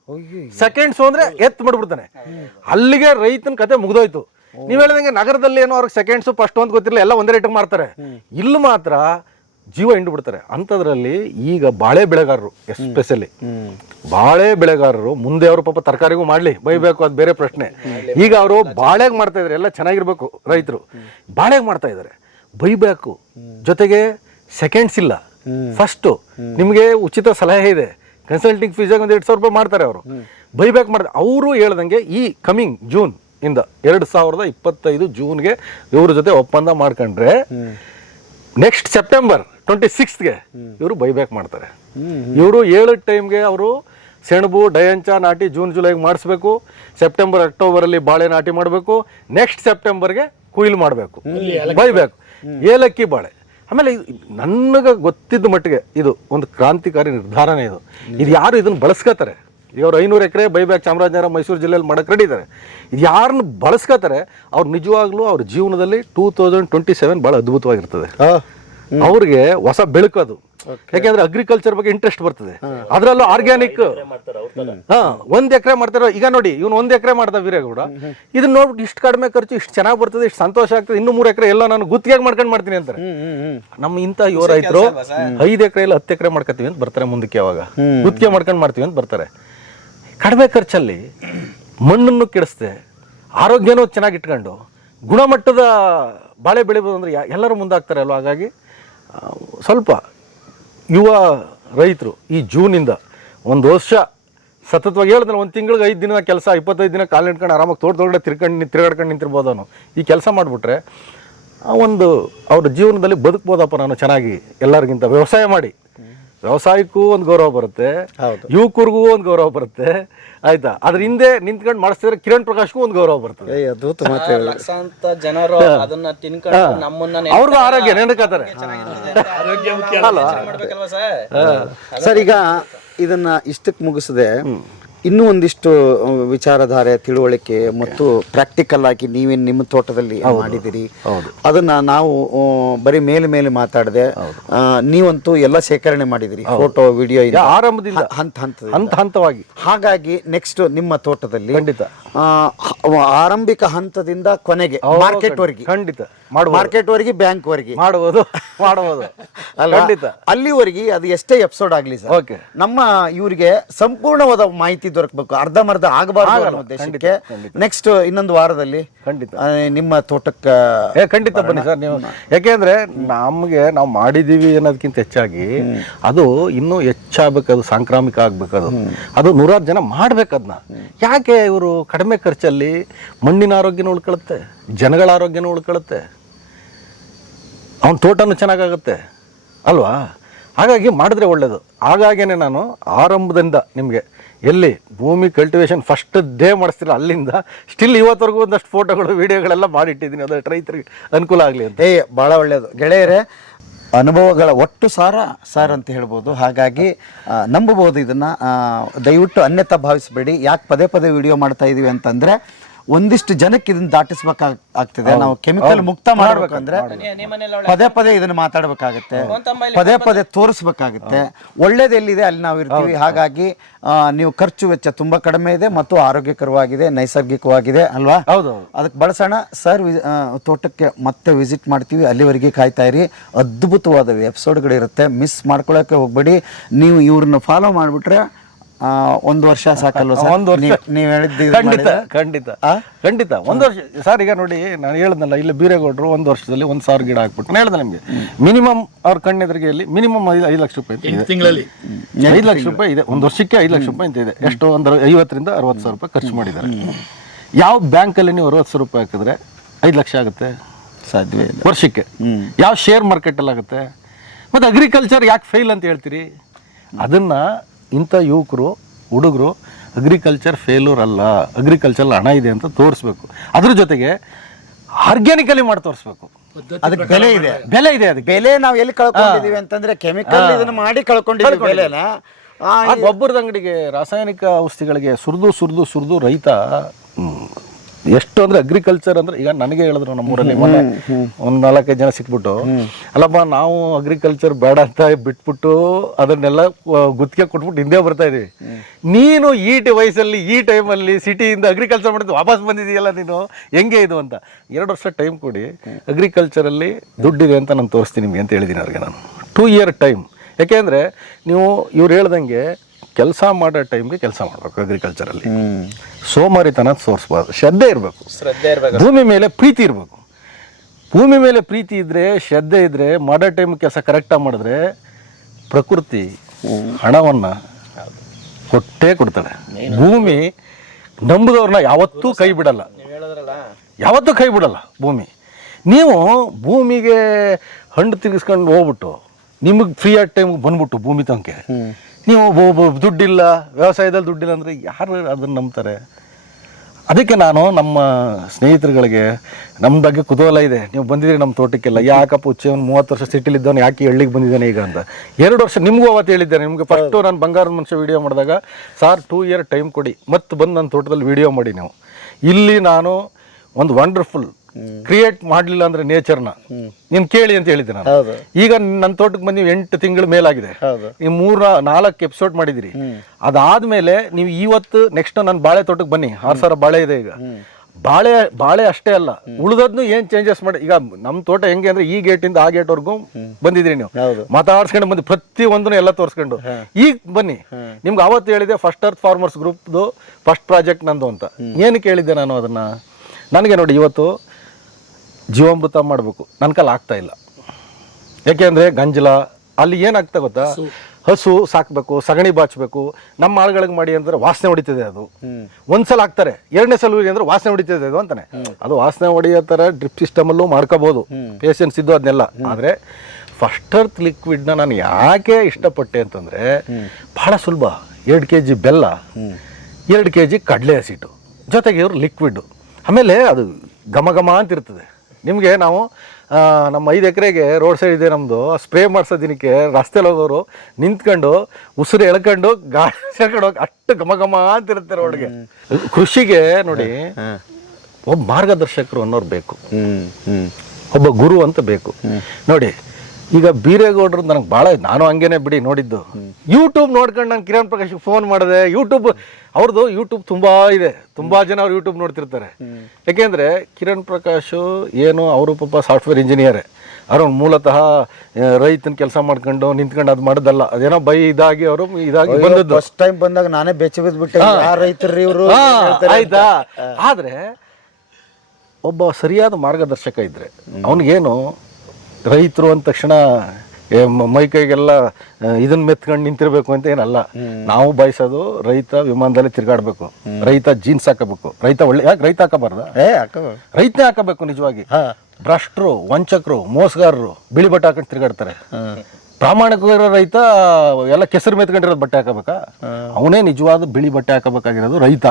ಸೆಕೆಂಡ್ಸ್ ಅಂದ್ರೆ ಎತ್ತು ಮಾಡ್ಬಿಡ್ತಾನೆ. ಅಲ್ಲಿಗೆ ರೈತನ ಕತೆ ಮುಗ್ದೋಯ್ತು. ನೀವ್ ಹೇಳಿದಂಗೆ ನಗರದಲ್ಲಿ ಏನೋ ಅವ್ರಿಗೆ ಸೆಕೆಂಡ್ಸ್ ಫಸ್ಟ್ ಅಂತ ಗೊತ್ತಿರಲಿಲ್ಲ, ಎಲ್ಲ ಒಂದೇ ರೇಟ್ ಮಾಡ್ತಾರೆ. ಇಲ್ಲಿ ಮಾತ್ರ ಜೀವ ಹಿಂಡು ಬಿಡ್ತಾರೆ. ಅಂಥದ್ರಲ್ಲಿ ಈಗ ಬಾಳೆ ಬೆಳೆಗಾರರು, ಎಸ್ಪೆಷಲಿ ಬಾಳೆ ಬೆಳೆಗಾರರು, ಮುಂದೆ ಅವರು ಪಾಪ ತರಕಾರಿಗೂ ಮಾಡ್ಲಿ, ಬೈಬೇಕು, ಅದು ಬೇರೆ ಪ್ರಶ್ನೆ. ಈಗ ಅವರು ಬಾಳೆಗೆ ಮಾಡ್ತಾ ಇದಾರೆ, ಎಲ್ಲ ಚೆನ್ನಾಗಿರ್ಬೇಕು ರೈತರು, ಬಾಳೆಗೆ ಮಾಡ್ತಾ ಇದ್ದಾರೆ, ಬೈಬೇಕು. ಜೊತೆಗೆ ಸೆಕೆಂಡ್ಸ್ ಇಲ್ಲ, ಫಸ್ಟ್ ನಿಮ್ಗೆ ಉಚಿತ ಸಲಹೆ ಇದೆ, ಕನ್ಸಲ್ಟಿಂಗ್ ಫೀಸ್ ಒಂದು 2,000 ರೂಪಾಯಿ ಮಾಡ್ತಾರೆ ಅವರು, ಬೈಬ್ಯಾಕ್ ಮಾಡ್ತಾರೆ. ಅವರು ಹೇಳ್ದಂಗೆ ಈ ಕಮಿಂಗ್ ಜೂನ್ ಇಂದ 2025 ಜೂನ್ಗೆ ಇವ್ರ ಜೊತೆ ಒಪ್ಪಂದ ಮಾಡ್ಕೊಂಡ್ರೆ ನೆಕ್ಸ್ಟ್ ಸೆಪ್ಟೆಂಬರ್ 26ಗೆ ಇವರು ಬೈಬ್ಯಾಕ್ ಮಾಡ್ತಾರೆ. ಇವರು 7 ಟೈಮ್ಗೆ ಅವರು ಸೆಣಬು ಡಯಂಚ ನಾಟಿ ಜೂನ್ ಜುಲೈಗೆ ಮಾಡಿಸ್ಬೇಕು, ಸೆಪ್ಟೆಂಬರ್ ಅಕ್ಟೋಬರಲ್ಲಿ ಬಾಳೆ ನಾಟಿ ಮಾಡಬೇಕು, ನೆಕ್ಸ್ಟ್ ಸೆಪ್ಟೆಂಬರ್ಗೆ ಕುಯ್ಲು ಮಾಡಬೇಕು, ಬೈಬ್ಯಾಕ್ ಏಲಕ್ಕಿ ಬಾಳೆ. ಆಮೇಲೆ ನನಗೆ ಗೊತ್ತಿದ್ದ ಮಟ್ಟಿಗೆ ಇದು ಒಂದು ಕ್ರಾಂತಿಕಾರಿ ನಿರ್ಧಾರನೇ. ಇದು ಯಾರು ಇದನ್ನು ಬಳಸ್ಕೋತಾರೆ, ಈಗ ಅವ್ರು 500 ಎಕರೆ ಬೈಬ್ಯಾಕ್ ಚಾಮರಾಜನಗರ ಮೈಸೂರು ಜಿಲ್ಲೆಯಲ್ಲಿ ಮಾಡಕ್ಕೆ ರೆಡಿ ಇದ್ದಾರೆ. ಇದು ಯಾರನ್ನ ಬಳಸ್ಕೋತಾರೆ ಅವ್ರು ನಿಜವಾಗ್ಲೂ ಅವ್ರ ಜೀವನದಲ್ಲಿ 2027 ಭಾಳ ಅದ್ಭುತವಾಗಿರ್ತದೆ. ಅವ್ರಿಗೆ ಹೊಸ ಬೆಳಕದು. ಯಾಕೆಂದ್ರೆ ಅಗ್ರಿಕಲ್ಚರ್ ಬಗ್ಗೆ ಇಂಟ್ರೆಸ್ಟ್ ಬರ್ತದೆ, ಅದರಲ್ಲೂ ಆರ್ಗ್ಯಾನಿಕ್. 1 ಎಕರೆ ಮಾಡ್ತಾರ. ಈಗ ನೋಡಿ, ಇವನು 1 ಎಕರೆ ಮಾಡ್ದ ವೀರೇಗೌಡ, ಇದನ್ನ ನೋಡ್ಬಿಟ್ಟು ಇಷ್ಟು ಕಡಿಮೆ ಖರ್ಚು, ಇಷ್ಟು ಚೆನ್ನಾಗಿ ಬರ್ತದೆ, ಇಷ್ಟು ಸಂತೋಷ ಆಗ್ತದೆ, ಇನ್ನು 3 ಎಕರೆ ಎಲ್ಲ ನಾನು ಗುತ್ತಿಗೆ ಮಾಡ್ಕೊಂಡು ಮಾಡ್ತೀನಿ ಅಂತಾರೆ. ನಮ್ಮ ಇಂಥ ಯುವ ರೈತರು 5 ಎಕರೆ ಇಲ್ಲ 10 ಎಕರೆ ಮಾಡ್ಕೊತೀವಿ ಅಂತ ಬರ್ತಾರೆ, ಮುಂದಕ್ಕೆ ಯಾವಾಗ ಗುತ್ತಿಗೆ ಮಾಡ್ಕೊಂಡು ಮಾಡ್ತೀವಿ ಅಂತ ಬರ್ತಾರೆ. ಕಡಿಮೆ ಖರ್ಚಲ್ಲಿ ಮಣ್ಣನ್ನು ಕೆಡಿಸ್ದೆ, ಆರೋಗ್ಯನೂ ಚೆನ್ನಾಗಿ ಇಟ್ಕೊಂಡು ಗುಣಮಟ್ಟದ ಬಾಳೆ ಬೆಳಿಬೋದು ಅಂದ್ರೆ ಎಲ್ಲರೂ ಮುಂದಾಗ್ತಾರೆ ಅಲ್ವ. ಹಾಗಾಗಿ ಸ್ವಲ್ಪ ಯುವ ರೈತರು ಈ ಜೂನಿಂದ ಒಂದು ವರ್ಷ ಸತತವಾಗಿ ಹೇಳಿದ್ರೆ ಒಂದು ತಿಂಗಳಿಗೆ 5 ದಿನ ಕೆಲಸ 25 ದಿನ ಕಾಲು ಇಟ್ಕೊಂಡು ಆರಾಮಾಗಿ ತೋಟದೊಳಗಡೆ ತಿರ್ಗಾಡ್ಕೊಂಡು ನಿಂತಿರ್ಬೋದು ಅವನು. ಈ ಕೆಲಸ ಮಾಡಿಬಿಟ್ರೆ ಒಂದು ಅವ್ರ ಜೀವನದಲ್ಲಿ ಬದುಕ್ಬೋದಪ್ಪ ನಾನು ಚೆನ್ನಾಗಿ ಎಲ್ಲರಿಗಿಂತ. ವ್ಯವಸಾಯ ಮಾಡಿ, ವ್ಯವಸಾಯಕ್ಕೂ ಒಂದು ಗೌರವ ಬರುತ್ತೆ, ಯುವಕರಿಗೂ ಒಂದು ಗೌರವ ಬರುತ್ತೆ, ಆಯ್ತಾ. ಅದ್ರ ಹಿಂದೆ ನಿಂತ್ಕೊಂಡು ಮಾಡಿಸ್ತಿದ್ರೆ ಕಿರಣ್ ಪ್ರಕಾಶ್ಗೂ ಒಂದು ಗೌರವ ಬರ್ತದೆ. ಲಕ್ಷಾಂತ ಜನರು ಅದನ್ನ ತಿನ್ಕೊಂಡು ನಮ್ಮನ್ನ ಅವ್ರಿಗೂ ಆರೋಗ್ಯ ನೆನಕತ್ತಾರೆ. ಮಾಡ್ಬೇಕಲ್ವಾ ಸರ್? ಸರ್, ಈಗ ಇದನ್ನ ಇಷ್ಟಕ್ಕೆ ಮುಗಿಸದೆ ಇನ್ನೂ ಒಂದಿಷ್ಟು ವಿಚಾರಧಾರೆ, ತಿಳುವಳಿಕೆ ಮತ್ತು ಪ್ರಾಕ್ಟಿಕಲ್ ಆಗಿ ನೀವೇನು ನಿಮ್ಮ ತೋಟದಲ್ಲಿ ಮಾಡಿದಿರಿ ಅದನ್ನ ನಾವು ಬರೀ ಮೇಲೆ ಮಾತಾಡದೆ ನೀವಂತೂ ಎಲ್ಲ ಶೇಖರಣೆ ಮಾಡಿದಿರಿ, ಫೋಟೋ, ವಿಡಿಯೋ ಆರಂಭದಿಂದ ಹಂತವಾಗಿ. ಹಾಗಾಗಿ ನೆಕ್ಸ್ಟ್ ನಿಮ್ಮ ತೋಟದಲ್ಲಿ ಖಂಡಿತ ಆರಂಭಿಕ ಹಂತದಿಂದ ಕೊನೆಗೆ ಮಾರ್ಕೆಟ್ ವರೆಗೆ, ಖಂಡಿತ ಮಾರ್ಕೆಟ್ ವರೆಗೆ, ಬ್ಯಾಂಕ್ ವರೆಗೆ ಮಾಡಬಹುದು ಖಂಡಿತ. ಅಲ್ಲಿವರೆಗೆ ಅದು ಎಷ್ಟೇ ಎಪಿಸೋಡ್ ಆಗ್ಲಿ ಸರ್, ಓಕೆ, ನಮ್ಮ ಇವರಿಗೆ ಸಂಪೂರ್ಣವಾದ ಮಾಹಿತಿ ದೊರಕಬೇಕು, ಅರ್ಧಮರ್ಧ ಆಗಬಾರ್ದು ಉದ್ದೇಶಕ್ಕೆ ನೆಕ್ಸ್ಟ್ ಇನ್ನೊಂದು ವಾರದಲ್ಲಿ ಖಂಡಿತ ನಿಮ್ಮ ತೋಟಕ್ಕೆ ಖಂಡಿತ ಬನ್ನಿ ಸರ್ ನೀವು. ಯಾಕೆಂದ್ರೆ ನಮ್ಗೆ ನಾವು ಮಾಡಿದೀವಿ ಅನ್ನೋದಕ್ಕಿಂತ ಹೆಚ್ಚಾಗಿ ಅದು ಇನ್ನೂ ಹೆಚ್ಚಾಗಬೇಕು, ಅದು ಸಾಂಕ್ರಾಮಿಕ ಆಗ್ಬೇಕು, ಅದು 100 ಜನ ಮಾಡ್ಬೇಕು ಅದನ್ನ. ಯಾಕೆ ಇವರು ಕಡಿಮೆ ಖರ್ಚಲ್ಲಿ ಮಣ್ಣಿನ ಆರೋಗ್ಯನೂ ಉಳ್ಕೊಳ್ಳುತ್ತೆ, ಜನಗಳ ಆರೋಗ್ಯನೂ ಉಳ್ಕೊಳ್ಳುತ್ತೆ, ಅವನ ತೋಟನೂ ಚೆನ್ನಾಗಾಗುತ್ತೆ ಅಲ್ವಾ. ಹಾಗಾಗಿ ಮಾಡಿದ್ರೆ ಒಳ್ಳೇದು. ಹಾಗಾಗೇನೆ ನಾನು ಆರಂಭದಿಂದ ನಿಮಗೆ ಎಲ್ಲಿ ಭೂಮಿ ಕಲ್ಟಿವೇಶನ್ ಫಸ್ಟ್ ಡೇ ಮಾಡಿಸ್ತಿಲ್ಲ ಅಲ್ಲಿಂದ ಸ್ಟಿಲ್ ಇವತ್ತವರೆಗೂ ಒಂದಷ್ಟು ಫೋಟೋಗಳು ವಿಡಿಯೋಗಳೆಲ್ಲ ಮಾಡಿಟ್ಟಿದ್ದೀನಿ, ಅದು ರೈತರಿಗೆ ಅನುಕೂಲ ಆಗಲಿ ಅಂತ. ಭಾಳ ಒಳ್ಳೆಯದು ಗೆಳೆಯರೇ. ಅನುಭವಗಳ ಒಟ್ಟು ಸಾರ ಅಂತ ಹೇಳ್ಬೋದು. ಹಾಗಾಗಿ ನಂಬಬಹುದು ಇದನ್ನು, ದಯವಿಟ್ಟು ಅನ್ಯತಾ ಭಾವಿಸಬೇಡಿ. ಯಾಕೆ ಪದೇ ವಿಡಿಯೋ ಮಾಡ್ತಾ ಇದೀವಿ ಅಂತಂದರೆ ಒಂದಿಷ್ಟು ಜನಕ್ಕೆ ಇದನ್ನ ದಾಟಿಸ್ಬೇಕಾಗ್ತದೆ. ನಾವು ಕೆಮಿಕಲ್ ಮುಕ್ತ ಮಾಡ್ಬೇಕಂದ್ರೆ ಪದೇ ಇದನ್ನ ಮಾತಾಡ್ಬೇಕಾಗತ್ತೆ, ಪದೇ ತೋರಿಸ್ಬೇಕಾಗತ್ತೆ. ಒಳ್ಳೇದು ಎಲ್ಲಿದೆ ಅಲ್ಲಿ ನಾವು ಇರ್ತೀವಿ. ಹಾಗಾಗಿ ನೀವು ಖರ್ಚು ವೆಚ್ಚ ತುಂಬಾ ಕಡಿಮೆ ಇದೆ ಮತ್ತು ಆರೋಗ್ಯಕರವಾಗಿದೆ, ನೈಸರ್ಗಿಕವಾಗಿದೆ ಅಲ್ವಾ. ಅದಕ್ಕೆ ಬಳಸೋಣ ಸರ್. ತೋಟಕ್ಕೆ ಮತ್ತೆ ವಿಸಿಟ್ ಮಾಡ್ತೀವಿ, ಅಲ್ಲಿವರೆಗೆ ಕಾಯ್ತಾ ಇರಿ. ಅದ್ಭುತವಾದ ಎಪಿಸೋಡ್ಗಳಿರುತ್ತೆ, ಮಿಸ್ ಮಾಡ್ಕೊಳಕ್ಕೆ ಹೋಗ್ಬೇಡಿ. ನೀವು ಇವ್ರನ್ನ ಫಾಲೋ ಮಾಡಿಬಿಟ್ರೆ 1 ವರ್ಷ ಸಾಕಲ್ವ ಸರ್? ನೀವು ಹೇಳಿದ್ದು ಖಂಡಿತ 1 ವರ್ಷ ಸರ್. ಈಗ ನೋಡಿ, ನಾನು ಹೇಳಿದ್ನಲ್ಲ, ಇಲ್ಲಿ ಬೀರೇಗೌಡರು 1 ವರ್ಷದಲ್ಲಿ 1,000 ಗಿಡ ಹಾಕ್ಬಿಟ್ಟು ನಾನು ಹೇಳ್ದೆ ನಿಮಗೆ. ಮಿನಿಮಮ್ ಅವ್ರ ಕಣ್ಣೆದುರಿಗೆಯಲ್ಲಿ ಮಿನಿಮಮ್ 5 ಲಕ್ಷ ರೂಪಾಯಿ ತಿಂಗಳಲ್ಲಿ 5 ಲಕ್ಷ ರೂಪಾಯಿ ಇದೆ. 1 ವರ್ಷಕ್ಕೆ 5 ಲಕ್ಷ ರೂಪಾಯಿ ಅಂತ ಇದೆ. ಎಷ್ಟು ಒಂದು 50,000 ರಿಂದ 60,000 ರೂಪಾಯಿ ಖರ್ಚು ಮಾಡಿದ್ದಾರೆ. ಯಾವ ಬ್ಯಾಂಕಲ್ಲಿ ನೀವು 60,000 ರೂಪಾಯಿ ಹಾಕಿದ್ರೆ 5 ಲಕ್ಷ ಆಗುತ್ತೆ? ಸಾಧ್ಯವೇ ಇಲ್ಲ ವರ್ಷಕ್ಕೆ. ಯಾವ ಶೇರ್ ಮಾರ್ಕೆಟಲ್ಲಿ ಆಗುತ್ತೆ? ಮತ್ತು ಅಗ್ರಿಕಲ್ಚರ್ ಯಾಕೆ ಫೇಲ್ ಅಂತ ಹೇಳ್ತೀರಿ? ಅದನ್ನು ಇಂಥ ಯುವಕರು, ಹುಡುಗರು ಅಗ್ರಿಕಲ್ಚರ್ ಫೇಲ್ಯೂರ್ ಅಲ್ಲ, ಅಗ್ರಿಕಲ್ಚರ್ ಹಣ ಇದೆ ಅಂತ ತೋರಿಸ್ಬೇಕು. ಅದ್ರ ಜೊತೆಗೆ ಆರ್ಗ್ಯಾನಿಕಲಿ ಮಾಡಿ ತೋರಿಸ್ಬೇಕು. ಅದಕ್ಕೆ ಬೆಲೆ ಇದೆ, ಅದಕ್ಕೆ ಬೆಲೆ ನಾವು ಎಲ್ಲಿ ಕಳ್ಕೊಂಡಿದೀವಿ ಅಂತಂದ್ರೆ ಕೆಮಿಕಲ್ ಇದನ್ನ ಮಾಡಿ ಕಳ್ಕೊಂಡಿದ್ದೀವಿ ಬೆಲೆನ. ಗೊಬ್ಬರದ ಅಂಗಡಿಗೆ ರಾಸಾಯನಿಕ ಔಷಧಿಗಳಿಗೆ ಸುರಿದು ರೈತ ಎಷ್ಟು ಅಂದ್ರೆ ಅಗ್ರಿಕಲ್ಚರ್ ಅಂದ್ರೆ, ಈಗ ನನಗೆ ಹೇಳಿದ್ರು ನಮ್ಮೂರಲ್ಲಿ ಮೊನ್ನೆ ಒಂದು 4-5 ಜನ ಸಿಕ್ಬಿಟ್ಟು, ಅಲ್ಲಪ್ಪ ನಾವು ಅಗ್ರಿಕಲ್ಚರ್ ಬೇಡ ಅಂತ ಬಿಟ್ಬಿಟ್ಟು ಅದನ್ನೆಲ್ಲ ಗುತ್ತಿಗೆ ಕೊಟ್ಬಿಟ್ಟು ಹಿಂದೆ ಬರ್ತಾ ಇದೀವಿ. ನೀನು ಈ ವಯಸ್ಸಲ್ಲಿ ಈ ಟೈಮಲ್ಲಿ ಸಿಟಿಯಿಂದ ಅಗ್ರಿಕಲ್ಚರ್ ಮಾಡಿದ್ದು ವಾಪಸ್ ಬಂದಿದೆಯಲ್ಲ, ನೀನು ಹೆಂಗೆ ಇದು ಅಂತ. 2 ವರ್ಷ ಟೈಮ್ ಕೊಡಿ, ಅಗ್ರಿಕಲ್ಚರಲ್ಲಿ ದುಡ್ಡಿದೆ ಅಂತ ನಾನು ತೋರಿಸ್ತೀನಿ ನಿಮಗೆ ಅಂತ ಹೇಳಿದ್ದೀನಿ ಅವ್ರಿಗೆ ನಾನು. 2 ಇಯರ್ ಟೈಮ್. ಯಾಕೆಂದರೆ ನೀವು ಇವ್ರು ಹೇಳ್ದಂಗೆ ಕೆಲಸ ಮಾಡೋ ಟೈಮ್ಗೆ ಕೆಲಸ ಮಾಡಬೇಕು. ಅಗ್ರಿಕಲ್ಚರಲ್ಲಿ ಸೋಮಾರಿತನ ತೋರಿಸ್ಬಾರ್ದು, ಶ್ರದ್ಧೆ ಇರಬೇಕು, ಭೂಮಿ ಮೇಲೆ ಪ್ರೀತಿ ಇರಬೇಕು. ಭೂಮಿ ಮೇಲೆ ಪ್ರೀತಿ ಇದ್ದರೆ, ಶ್ರದ್ಧೆ ಇದ್ದರೆ, ಮಾಡೋ ಟೈಮ್ ಕೆಲಸ ಕರೆಕ್ಟಾಗಿ ಮಾಡಿದ್ರೆ ಪ್ರಕೃತಿ ಹಣವನ್ನು ಕೊಡ್ತಾಳೆ. ಭೂಮಿ ನಂಬಿದವ್ರನ್ನ ಯಾವತ್ತೂ ಕೈ ಬಿಡಲ್ಲ, ಭೂಮಿ. ನೀವು ಭೂಮಿಗೆ ಹಣ್ಣು ತಿರ್ಗಿಸ್ಕೊಂಡು ಹೋಗ್ಬಿಟ್ಟು ನಿಮಗೆ ಫ್ರೀ ಆದ ಟೈಮ್ಗೆ ಬಂದ್ಬಿಟ್ಟು ಭೂಮಿ ತನಕ ನೀವು ದುಡ್ಡಿಲ್ಲ, ವ್ಯವಸಾಯದಲ್ಲಿ ದುಡ್ಡಿಲ್ಲ ಅಂದರೆ ಯಾರು ಅದನ್ನು ನಂಬ್ತಾರೆ? ಅದಕ್ಕೆ ನಾನು ನಮ್ಮ ಸ್ನೇಹಿತರುಗಳಿಗೆ ನಮ್ಮ ಬಗ್ಗೆ ಕುತೂಹಲ ಇದೆ, ನೀವು ಬಂದಿದ್ದೀರಿ ನಮ್ಮ ತೋಟಕ್ಕೆಲ್ಲ, ಯಾಕಪ್ಪ ಹುಚ್ಚೆ ಒಂದು 30 ವರ್ಷ ಸಿಟಿಲಿದ್ದವನು ಯಾಕೆ ಹಳ್ಳಿಗೆ ಬಂದಿದ್ದಾನೆ ಈಗ ಅಂತ. 2 ವರ್ಷ ನಿಮಗೂ ಅವತ್ತು ಹೇಳಿದ್ದೇನೆ, ನಿಮಗೆ ಫಸ್ಟು ನಾನು ಬಂಗಾರದ ಮನುಷ್ಯ ವೀಡಿಯೋ ಮಾಡಿದಾಗ ಸಾರ್ 2 ಇಯರ್ ಟೈಮ್ ಕೊಡಿ, ಮತ್ತು ಬಂದು ನನ್ನ ತೋಟದಲ್ಲಿ ವೀಡಿಯೋ ಮಾಡಿ. ನೀವು ಇಲ್ಲಿ ನಾನು ಒಂದು ವಂಡರ್ಫುಲ್ ಕ್ರಿಯೇಟ್ ಮಾಡಲಿಲ್ಲ ಅಂದರೆ ನೇಚರ್ನ ನೀನು ಕೇಳಿ ಅಂತ ಹೇಳಿದ್ದೆ ನಾನು. ಈಗ ನನ್ನ ತೋಟಕ್ಕೆ ಬಂದು 8 ತಿಂಗಳ ಮೇಲಾಗಿದೆ, ನೀವು 3-4 ಎಪಿಸೋಡ್ ಮಾಡಿದಿರಿ. ಅದಾದ್ಮೇಲೆ ನೀವು ಇವತ್ತು ನೆಕ್ಸ್ಟ್ ನನ್ನ ಬಾಳೆ ತೋಟಕ್ಕೆ ಬನ್ನಿ. 6,000 ಬಾಳೆ ಇದೆ ಈಗ. ಬಾಳೆ ಅಷ್ಟೇ ಅಲ್ಲ, ಉಳಿದದ್ನು ಏನ್ ಚೇಂಜಸ್ ಮಾಡಿ. ಈಗ ನಮ್ಮ ತೋಟ ಹೆಂಗೆ ಅಂದ್ರೆ ಈ ಗೇಟಿಂದ ಆ ಗೇಟ್ವರೆಗೂ ಬಂದಿದ್ರಿ ನೀವು, ಮಾತಾಡ್ಸ್ಕೊಂಡು ಬಂದು ಪ್ರತಿ ಒಂದನ್ನು ಎಲ್ಲ ತೋರಿಸ್ಕೊಂಡು ಈಗ ಬನ್ನಿ. ನಿಮ್ಗೆ ಅವತ್ತು ಹೇಳಿದೆ ಫಸ್ಟ್ ಅರ್ತ್ ಫಾರ್ಮರ್ಸ್ ಗ್ರೂಪ್ದು ಫಸ್ಟ್ ಪ್ರಾಜೆಕ್ಟ್ ನಂದು ಅಂತ. ಏನಕ್ಕೆ ಹೇಳಿದ್ದೆ ನಾನು ಅದನ್ನ? ನನಗೆ ನೋಡಿ, ಇವತ್ತು ಜೀವಾಮೃತ ಮಾಡಬೇಕು, ನನ್ನ ಕೈಲಿ ಆಗ್ತಾ ಇಲ್ಲ. ಯಾಕೆಂದರೆ ಗಂಜಲ ಅಲ್ಲಿ ಏನಾಗ್ತಾ ಗೊತ್ತಾ, ಹಸು ಸಾಕ್ಬೇಕು, ಸಗಣಿ ಬಾಚ್ಬೇಕು, ನಮ್ಮ ಆಳುಗಳಿಗೆ ಮಾಡಿ ಅಂದ್ರೆ ವಾಸನೆ ಹೊಡಿತದೆ ಅದು. ಒಂದ್ಸಲ ಹಾಕ್ತಾರೆ, ಎರಡನೇ ಸಲ ಅಂದ್ರೆ ವಾಸನೆ ಹೊಡಿತದೆ ಅದು ಅಂತಾನೆ. ಅದು ವಾಸನೆ ಹೊಡಿಯೋ ತರ ಡ್ರಿಪ್ ಸಿಸ್ಟಮ್ ಅಲ್ಲೂ ಮಾಡ್ಕೋಬಹುದು, ಪೇಷನ್ಸ್ ಇದ್ದು ಅದನ್ನೆಲ್ಲ. ಆದ್ರೆ ಫಸ್ಟ್ ಅರ್ತ್ ಲಿಕ್ವಿಡ್ ನಾನು ಯಾಕೆ ಇಷ್ಟಪಟ್ಟೆ ಅಂತಂದ್ರೆ ಬಹಳ ಸುಲಭ. 2 kg ಬೆಲ್ಲ, 2 kg ಕಡಲೆ ಹಸಿಟ್ಟು, ಜೊತೆಗೆ ಇವರು ಲಿಕ್ವಿಡ್. ಆಮೇಲೆ ಅದು ಘಮ ಘಮ ಅಂತ ಇರ್ತದೆ. ನಿಮಗೆ ನಾವು ನಮ್ಮ 5 ಎಕರೆಗೆ ರೋಡ್ ಸೈಡ್ ಇದೆ ನಮ್ಮದು, ಸ್ಪ್ರೇ ಮಾಡಿಸೋ ದಿನಕ್ಕೆ ರಸ್ತೆಲಿ ಹೋಗೋರು ನಿಂತ್ಕೊಂಡು ಉಸಿರು ಎಳ್ಕೊಂಡು ಗಾಳಿ ಸೇರ್ಕೊಂಡು ಹೋಗಿ ಅಷ್ಟು ಘಮ ಘಮ ಅಂತ ಇರುತ್ತೆ ರೋಡ್ಗೆ. ಕೃಷಿಗೆ ನೋಡಿ ಒಬ್ಬ ಮಾರ್ಗದರ್ಶಕರು ಅನ್ನೋರು ಬೇಕು, ಒಬ್ಬ ಗುರು ಅಂತ ಬೇಕು. ನೋಡಿ ಈಗ ಬೀರೇಗೌಡರು ನನಗೆ ಭಾಳ, ನಾನು ಹಂಗೇನೆ ಬಿಡಿ ನೋಡಿದ್ದು. ಯೂಟ್ಯೂಬ್ ನೋಡ್ಕೊಂಡು ನಾನು ಕಿರಣ್ ಪ್ರಕಾಶ್ ಫೋನ್ ಮಾಡಿದೆ. ಅವ್ರದ್ದು ಯೂಟ್ಯೂಬ್ ತುಂಬಾ ಇದೆ, ತುಂಬಾ ಜನ ಅವ್ರು ಯೂಟ್ಯೂಬ್ ನೋಡ್ತಿರ್ತಾರೆ. ಯಾಕೆಂದ್ರೆ ಕಿರಣ್ ಪ್ರಕಾಶ್ ಏನು, ಅವರು ಪಾಪ ಸಾಫ್ಟ್ವೇರ್ ಇಂಜಿನಿಯರೇ. ಅವ್ರು ಮೂಲತಃ ರೈತನ ಕೆಲಸ ಮಾಡ್ಕೊಂಡು ನಿಂತ್ಕೊಂಡು ಅದು ಮಾಡೋದಲ್ಲ, ಅದೇನೋ ಇದಾಗಿ ಅವರು ಇದಾಗಿ ಬಂದದ್ದು. ಫಸ್ಟ್ ಟೈಮ್ ಬಂದಾಗ ನಾನೇ ಬೆಚ್ಚ ಬಿದ್ಬಿಟ್ಟೆ, ಯಾರು ರೈತರು ಇವರು ಆಯ್ತಾ. ಆದ್ರೆ ಒಬ್ಬ ಸರಿಯಾದ ಮಾರ್ಗದರ್ಶಕ ಇದ್ರೆ ಅವನಿಗೇನು ರೈತರು ಅಂದ ತಕ್ಷಣ ಮೈ ಕೈಗೆಲ್ಲ ಇದನ್ನ ಮೆತ್ಕೊಂಡು ನಿಂತಿರ್ಬೇಕು ಅಂತ ಏನಲ್ಲ. ನಾವು ಬಯಸೋದು ರೈತ ವಿಮಾನದಲ್ಲಿ ತಿರ್ಗಾಡ್ಬೇಕು, ರೈತ ಜೀನ್ಸ್ ಹಾಕಬೇಕು, ರೈತ ಒಳ್ಳೆ, ಯಾಕೆ ರೈತ ಹಾಕಬಾರ್ದ? ರೈತನೇ ಹಾಕಬೇಕು ನಿಜವಾಗಿ. ಭ್ರಷ್ಟರು, ವಂಚಕರು, ಮೋಸಗಾರರು ಬಿಳಿ ಬಟ್ಟೆ ಹಾಕೊಂಡು ತಿರ್ಗಾಡ್ತಾರೆ. ಪ್ರಾಮಾಣಿಕವಾಗಿರೋ ರೈತ ಎಲ್ಲ ಕೆಸರು ಮೆತ್ಕೊಂಡಿರೋದು ಬಟ್ಟೆ ಹಾಕಬೇಕಾ? ಅವನೇ ನಿಜವಾದ ಬಿಳಿ ಬಟ್ಟೆ ಹಾಕಬೇಕಾಗಿರೋದು ರೈತ.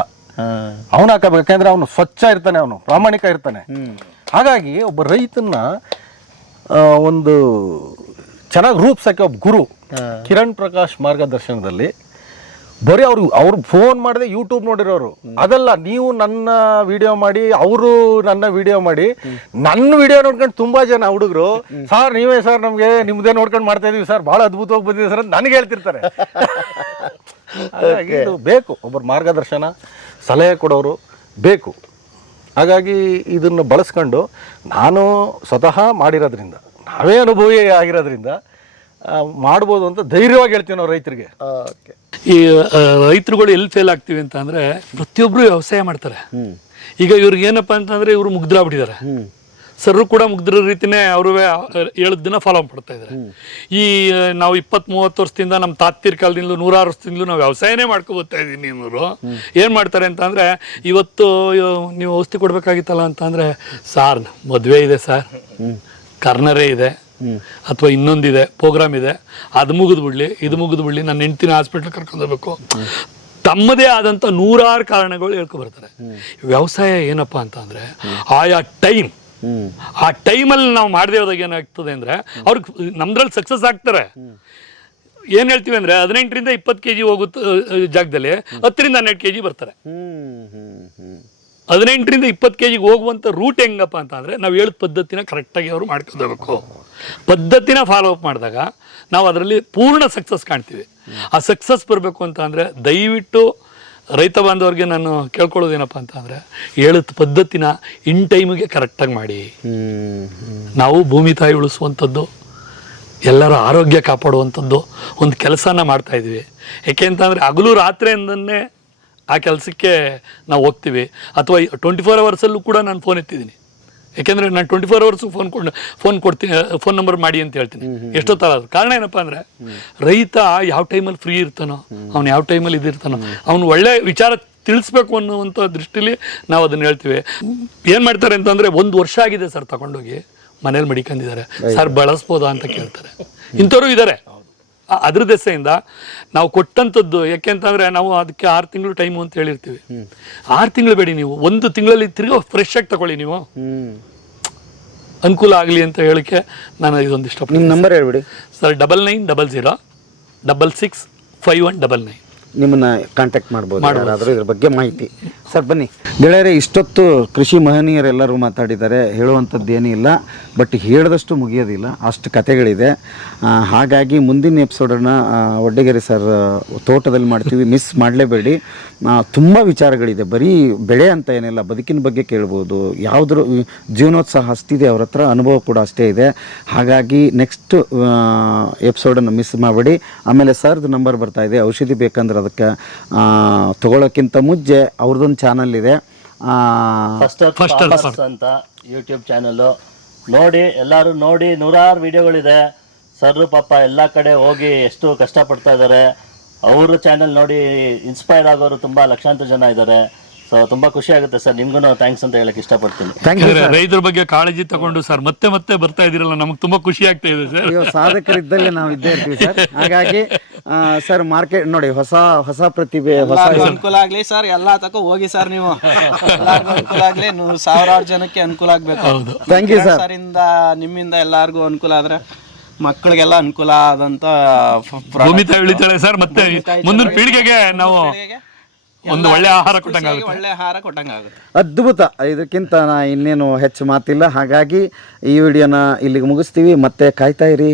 ಅವನು ಹಾಕಬೇಕು, ಯಾಕಂದ್ರೆ ಅವನು ಸ್ವಚ್ಛ ಇರ್ತಾನೆ, ಅವನು ಪ್ರಾಮಾಣಿಕ ಇರ್ತಾನೆ. ಹಾಗಾಗಿ ಒಬ್ಬ ರೈತನ ಒಂದು ಚೆನ್ನಾಗಿ ರೂಪಿಸಕ್ಕೆ ಒಬ್ಬ ಗುರು ಕಿರಣ್ ಪ್ರಕಾಶ್ ಮಾರ್ಗದರ್ಶನದಲ್ಲಿ. ಬರೀ ಅವ್ರು ಫೋನ್ ಮಾಡದೆ ಯೂಟ್ಯೂಬ್ ನೋಡಿರೋರು ಅದಲ್ಲ. ನೀವು ನನ್ನ ವಿಡಿಯೋ ಮಾಡಿ, ಅವರು ನನ್ನ ವಿಡಿಯೋ ಮಾಡಿ, ನನ್ನ ವಿಡಿಯೋ ನೋಡ್ಕೊಂಡು ತುಂಬಾ ಜನ ಹುಡುಗರು, ಸರ್ ನೀವೇ ಸರ್ ನಮ್ಗೆ ನಿಮ್ದೇ ನೋಡ್ಕೊಂಡು ಮಾಡ್ತಾ ಇದೀವಿ ಸರ್, ಬಹಳ ಅದ್ಭುತವಾಗಿ ಬಂದಿದೆ ಸರ್ ಅಂತ ನನಗೆ ಹೇಳ್ತಿರ್ತಾರೆ. ಹಾಗಾಗಿ ಇದು ಬೇಕು, ಒಬ್ಬರು ಮಾರ್ಗದರ್ಶನ ಸಲಹೆ ಕೊಡೋರು ಬೇಕು. ಹಾಗಾಗಿ ಇದನ್ನು ಬಳಸ್ಕೊಂಡು ನಾನು ಸ್ವತಃ ಮಾಡಿರೋದ್ರಿಂದ, ನಾವೇ ಅನುಭವಿ ಆಗಿರೋದ್ರಿಂದ ಮಾಡ್ಬೋದು ಅಂತ ಧೈರ್ಯವಾಗಿ ಹೇಳ್ತೀವಿ ನಾವು ರೈತರಿಗೆ. ಈ ರೈತರುಗಳು ಎಲ್ಲಿ ಫೇಲ್ ಆಗ್ತೀವಿ ಅಂತ ಅಂದ್ರೆ, ಪ್ರತಿಯೊಬ್ರು ವ್ಯವಸಾಯ ಮಾಡ್ತಾರೆ. ಈಗ ಇವ್ರಿಗೆ ಏನಪ್ಪಾ ಅಂತಂದ್ರೆ ಇವರು ಮುಗ್ಧರಾಗ್ಬಿಟ್ಟಿದ್ದಾರೆ. ಸರ್ರು ಕೂಡ ಮುಗ್ಧರ ರೀತಿನೇ ಅವರು ಹೇಳಿದ್ದನ್ನ ಫಾಲೋ ಮಾಡ್ತಾ ಇದ್ದಾರೆ. ಈ ನಾವು 20-30 ವರ್ಷದಿಂದ ನಮ್ಮ ತಾತ್ತಿರ ಕಾಲದಿಂದಲೂ 100 ವರ್ಷದಿಂದಲೂ ನಾವು ವ್ಯವಸಾಯನೇ ಮಾಡ್ಕೊ ಬರ್ತಾ ಇದ್ದೀನಿ. ಇವರು ಏನ್ ಮಾಡ್ತಾರೆ ಅಂತ ಅಂದ್ರೆ, ಇವತ್ತು ನೀವು ಔಷಧಿ ಕೊಡ್ಬೇಕಾಗಿತ್ತಲ್ಲ ಅಂತ ಅಂದ್ರೆ, ಸಾರ್ ಮದುವೆ ಇದೆ ಸರ್, ಕರ್ನರೇ ಇದೆ, ಅಥವಾ ಇನ್ನೊಂದಿದೆ ಪ್ರೋಗ್ರಾಮ್ ಇದೆ, ಅದು ಮುಗಿದು ಬಿಡ್ಲಿ, ಇದು ಮುಗಿದು ಬಿಡ್ಲಿ, ನನ್ನ ಹೆಂಡ್ತಿನ ಹಾಸ್ಪಿಟ್ಲ್ ಕರ್ಕೊಂಡು ಹೋಗ್ಬೇಕು, ತಮ್ಮದೇ ಆದಂಥ 100 ಕಾರಣಗಳು ಹೇಳ್ಕೊಬರ್ತಾರೆ. ವ್ಯವಸಾಯ ಏನಪ್ಪಾ ಅಂತ ಅಂದ್ರೆ, ಆಯಾ ಆ ಟೈಮಲ್ಲಿ ನಾವು ಮಾಡದೇ ಹೋದಾಗ ಏನಾಗ್ತದೆ ಅಂದ್ರೆ, ಅವ್ರಿಗೆ ನಮ್ದ್ರಲ್ಲಿ ಸಕ್ಸಸ್ ಆಗ್ತಾರೆ. ಏನ್ ಹೇಳ್ತೀವಿ ಅಂದ್ರೆ, 18ರಿಂದ 20 kg ಹೋಗುತ್ತೆ ಜಾಗದಲ್ಲಿ 10ರಿಂದ 12 kg ಬರ್ತಾರೆ. 18ರಿಂದ 20 kg ಹೋಗುವಂಥ ರೂಟ್ ಹೆಂಗಪ್ಪ ಅಂತ ಅಂದರೆ, ನಾವು ಹೇಳಿದ ಪದ್ಧತಿನ ಕರೆಕ್ಟಾಗಿ ಅವರು ಮಾಡ್ಕೋಬೇಕು. ಪದ್ಧತಿನ ಫಾಲೋ ಅಪ್ ಮಾಡಿದಾಗ ನಾವು ಅದರಲ್ಲಿ ಪೂರ್ಣ ಸಕ್ಸಸ್ ಕಾಣ್ತೀವಿ. ಆ ಸಕ್ಸಸ್ ಬರಬೇಕು ಅಂತ ಅಂದರೆ, ದಯವಿಟ್ಟು ರೈತ ಬಾಂಧವರಿಗೆ ನಾನು ಕೇಳ್ಕೊಳ್ಳೋದೇನಪ್ಪ ಅಂತ ಅಂದರೆ, ಹೇಳಿದ ಪದ್ಧತಿನ ಇನ್ ಟೈಮಿಗೆ ಕರೆಕ್ಟಾಗಿ ಮಾಡಿ. ನಾವು ಭೂಮಿ ತಾಯಿ ಉಳಿಸುವಂಥದ್ದು, ಎಲ್ಲರ ಆರೋಗ್ಯ ಕಾಪಾಡುವಂಥದ್ದು ಒಂದು ಕೆಲಸನ ಮಾಡ್ತಾ ಇದ್ವಿ. ಯಾಕೆ ಅಂತಂದರೆ, ಹಗಲು ರಾತ್ರಿಯಿಂದನೇ ಆ ಕೆಲಸಕ್ಕೆ ನಾವು ಹೋಗ್ತೀವಿ. ಅಥವಾ 24 hours ಕೂಡ ನಾನು ಫೋನ್ ಎತ್ತಿದ್ದೀನಿ. ಯಾಕೆಂದರೆ ನಾನು 24 hours ಫೋನ್ ಕೊಡ್ತೀನಿ, ಫೋನ್ ನಂಬರ್ ಮಾಡಿ ಅಂತ ಹೇಳ್ತೀನಿ ಎಷ್ಟೊತ್ತರ. ಅದು ಕಾರಣ ಏನಪ್ಪ ಅಂದರೆ, ರೈತ ಯಾವ ಟೈಮಲ್ಲಿ ಫ್ರೀ ಇರ್ತಾನೋ, ಅವ್ನು ಯಾವ ಟೈಮಲ್ಲಿ ಇದಿರ್ತಾನೋ, ಅವ್ನು ಒಳ್ಳೆ ವಿಚಾರ ತಿಳಿಸ್ಬೇಕು ಅನ್ನುವಂಥ ದೃಷ್ಟಿಲಿ ನಾವು ಅದನ್ನು ಹೇಳ್ತೀವಿ. ಏನು ಮಾಡ್ತಾರೆ ಅಂತಂದರೆ, 1 ವರ್ಷ ಆಗಿದೆ ಸರ್ ತಗೊಂಡೋಗಿ ಮನೇಲಿ ಮಡಿಕೊಂಡಿದ್ದಾರೆ ಸರ್, ಬಳಸ್ಬೋದಾ ಅಂತ ಕೇಳ್ತಾರೆ. ಇಂಥವ್ರು ಇದ್ದಾರೆ. ಅದ್ರ ದೆಸೆಯಿಂದ ನಾವು ಕೊಟ್ಟಂಥದ್ದು, ಯಾಕೆ ಅಂತಂದರೆ ನಾವು ಅದಕ್ಕೆ 6 ತಿಂಗಳು ಟೈಮು ಅಂತ ಹೇಳಿರ್ತೀವಿ. 6 ತಿಂಗಳು ಬೇಡಿ, ನೀವು 1 ತಿಂಗಳಲ್ಲಿ ತಿರ್ಗಾ ಫ್ರೆಶ್ ಆಗಿ ತಗೊಳ್ಳಿ, ನೀವು ಅನುಕೂಲ ಆಗಲಿ ಅಂತ ಹೇಳಿಕೆ ನಾನು ಇದೊಂದು ಇಷ್ಟಪಡ್ತೀನಿ. ನಿಮ್ಮ ನಂಬರ್ ಹೇಳ್ಬಿಡಿ ಸರ್. 9900 66 5199. ನಿಮ್ಮನ್ನ ಕಾಂಟ್ಯಾಕ್ಟ್ ಮಾಡ್ಬೋದು ಯಾರಾದರೂ ಇದ್ರ ಬಗ್ಗೆ ಮಾಹಿತಿ. ಸರ್ ಬನ್ನಿ ಗೆಳೆಯರೆ, ಇಷ್ಟೊತ್ತು ಕೃಷಿ ಮಹನೀಯರೆಲ್ಲರೂ ಮಾತಾಡಿದ್ದಾರೆ, ಹೇಳುವಂಥದ್ದು ಏನಿಲ್ಲ, ಬಟ್ ಹೇಳಿದಷ್ಟು ಮುಗಿಯೋದಿಲ್ಲ, ಅಷ್ಟು ಕಥೆಗಳಿದೆ. ಹಾಗಾಗಿ ಮುಂದಿನ ಎಪಿಸೋಡನ್ನು ಒಡ್ಡಗೆರೆ ಸರ್ ತೋಟದಲ್ಲಿ ಮಾಡ್ತೀವಿ, ಮಿಸ್ ಮಾಡಲೇಬೇಡಿ. ತುಂಬ ವಿಚಾರಗಳಿದೆ, ಬರೀ ಬೆಳೆ ಅಂತ ಏನಿಲ್ಲ, ಬದುಕಿನ ಬಗ್ಗೆ ಕೇಳ್ಬೋದು, ಯಾವುದ್ರ ಜೀವನೋತ್ಸಾಹ ಅಷ್ಟಿದೆ ಅವ್ರ ಹತ್ರ, ಅನುಭವ ಕೂಡ ಅಷ್ಟೇ ಇದೆ. ಹಾಗಾಗಿ ನೆಕ್ಸ್ಟ್ ಎಪಿಸೋಡನ್ನು ಮಿಸ್ ಮಾಡಬೇಡಿ. ಆಮೇಲೆ ಸರ್ದು ನಂಬರ್ ಬರ್ತಾ ಇದೆ, ಔಷಧಿ ಬೇಕಂದ್ರೆ ಅದಕ್ಕೆ ತಗೊಳ್ಳೋಕ್ಕಿಂತ ಮುಂಚೆ ಅವ್ರದ್ದೊಂದು ಚಾನಲ್ ಇದೆ, ಫಸ್ಟ್ ಅಂತ ಯೂಟ್ಯೂಬ್ ಚಾನಲ್ ನೋಡಿ, ಎಲ್ಲರೂ ನೋಡಿ. 100 ವಿಡಿಯೋಗಳಿದೆ. ಸರ್ ಪಾಪ ಎಲ್ಲಾ ಕಡೆ ಹೋಗಿ ಎಷ್ಟು ಕಷ್ಟಪಡ್ತಾ ಇದ್ದಾರೆ. ಅವ್ರ ಚಾನೆಲ್ ನೋಡಿ ಇನ್ಸ್ಪೈರ್ ಆಗೋರು ತುಂಬಾ ಲಕ್ಷಾಂತರ ಜನ ಇದ್ದಾರೆ. ಸೊ ತುಂಬಾ ಖುಷಿ ಆಗುತ್ತೆ ಸರ್. ನಿಮ್ಗೂ ಥ್ಯಾಂಕ್ಸ್ ಅಂತ ಹೇಳಕ್ ಇಷ್ಟಪಡ್ತೀನಿ. ರೈತರ ಬಗ್ಗೆ ಕಾಳಜಿ ತಗೊಂಡು ಸರ್ ಮತ್ತೆ ಮತ್ತೆ ಬರ್ತಾ ಇದೀರಲ್ಲ, ನಮಗೆ ತುಂಬಾ ಖುಷಿ ಆಗ್ತಾ ಇದೆ ಸರ್. ಅಯ್ಯೋ, ಸಾಧಕರಿದ್ದಲ್ಲಿ ನಾವು ಇದ್ದೇ ಇರ್ತೀವಿ ಸರ್. ಹಾಗಾಗಿ ಸರ್ ಮಾರ್ಕೆಟ್ ನೋಡಿ, ಹೊಸ ಪ್ರತಿಭೆ, ಹೊಸ ಅನುಕೂಲ ಆಗ್ಲಿ ಸರ್. ಎಲ್ಲಾ ತಕ ಹೋಗಿ ಸರ್, ನೀವು ಎಲ್ಲಾರ್ಗೂ ಅನುಕೂಲ ಆಗ್ಲಿ. ಸಾವಿರಾರು ಜನಕ್ಕೆ ಅನುಕೂಲ ಆಗ್ಬೇಕು. Thank you sir. ಸರಿಂದ ನಿಮ್ಮಿಂದ ಎಲ್ಲಾರ್ಗೂ ಅನುಕೂಲ ಆದ್ರೆ ಮಕ್ಕಳಿಗೆಲ್ಲ ಅನುಕೂಲ ಆದಂತ ಭೂಮಿ ತಾಯಿ ಉಳಿತಾಳೆ ಸರ್. ಮತ್ತೆ ಮುಂದಿನ ಪೀಳಿಗೆಗೆ ನಾವು ಒಂದು ಒಳ್ಳೆ ಆಹಾರ ಕೊಟ್ಟಂಗಾಗುತ್ತೆ. ಒಳ್ಳೆ ಆಹಾರ ಕೊಟ್ಟಂಗಾಗುತ್ತೆ. ಅದ್ಭುತ. ಇದಕ್ಕಿಂತ ಇನ್ನೇನು ಹೆಚ್ಚು ಮಾತಿಲ್ಲ. ಹಾಗಾಗಿ ಈ ವಿಡಿಯೋನ ಇಲ್ಲಿಗೆ ಮುಗಿಸ್ತೀವಿ. ಮತ್ತೆ ಕಾಯ್ತಾ ಇರಿ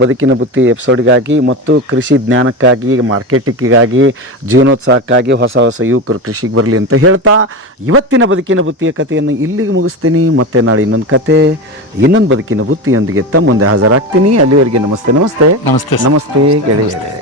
ಬದುಕಿನ ಬುತ್ತಿ ಎಪಿಸೋಡ್ಗಾಗಿ ಮತ್ತು ಕೃಷಿ ಜ್ಞಾನಕ್ಕಾಗಿ, ಮಾರ್ಕೆಟಿಂಗಿಗಾಗಿ, ಜೀವನೋತ್ಸಾಹಕ್ಕಾಗಿ ಹೊಸ ಯುವಕರು ಕೃಷಿಗೆ ಬರಲಿ ಅಂತ ಹೇಳ್ತಾ ಇವತ್ತಿನ ಬದುಕಿನ ಬುತ್ತಿಯ ಕಥೆಯನ್ನು ಇಲ್ಲಿಗೆ ಮುಗಿಸ್ತೀನಿ. ಮತ್ತೆ ನಾಳೆ ಇನ್ನೊಂದು ಕತೆ, ಇನ್ನೊಂದು ಬದುಕಿನ ಬುತ್ತಿಯೊಂದಿಗೆ ತಮ್ಮ ಮುಂದೆ ಹಾಜರಾಗ್ತೀನಿ. ಅಲ್ಲಿವರೆಗೆ ನಮಸ್ತೆ. ನಮಸ್ತೆ ನಮಸ್ತೆ ಗೆಳೆಯರೇ.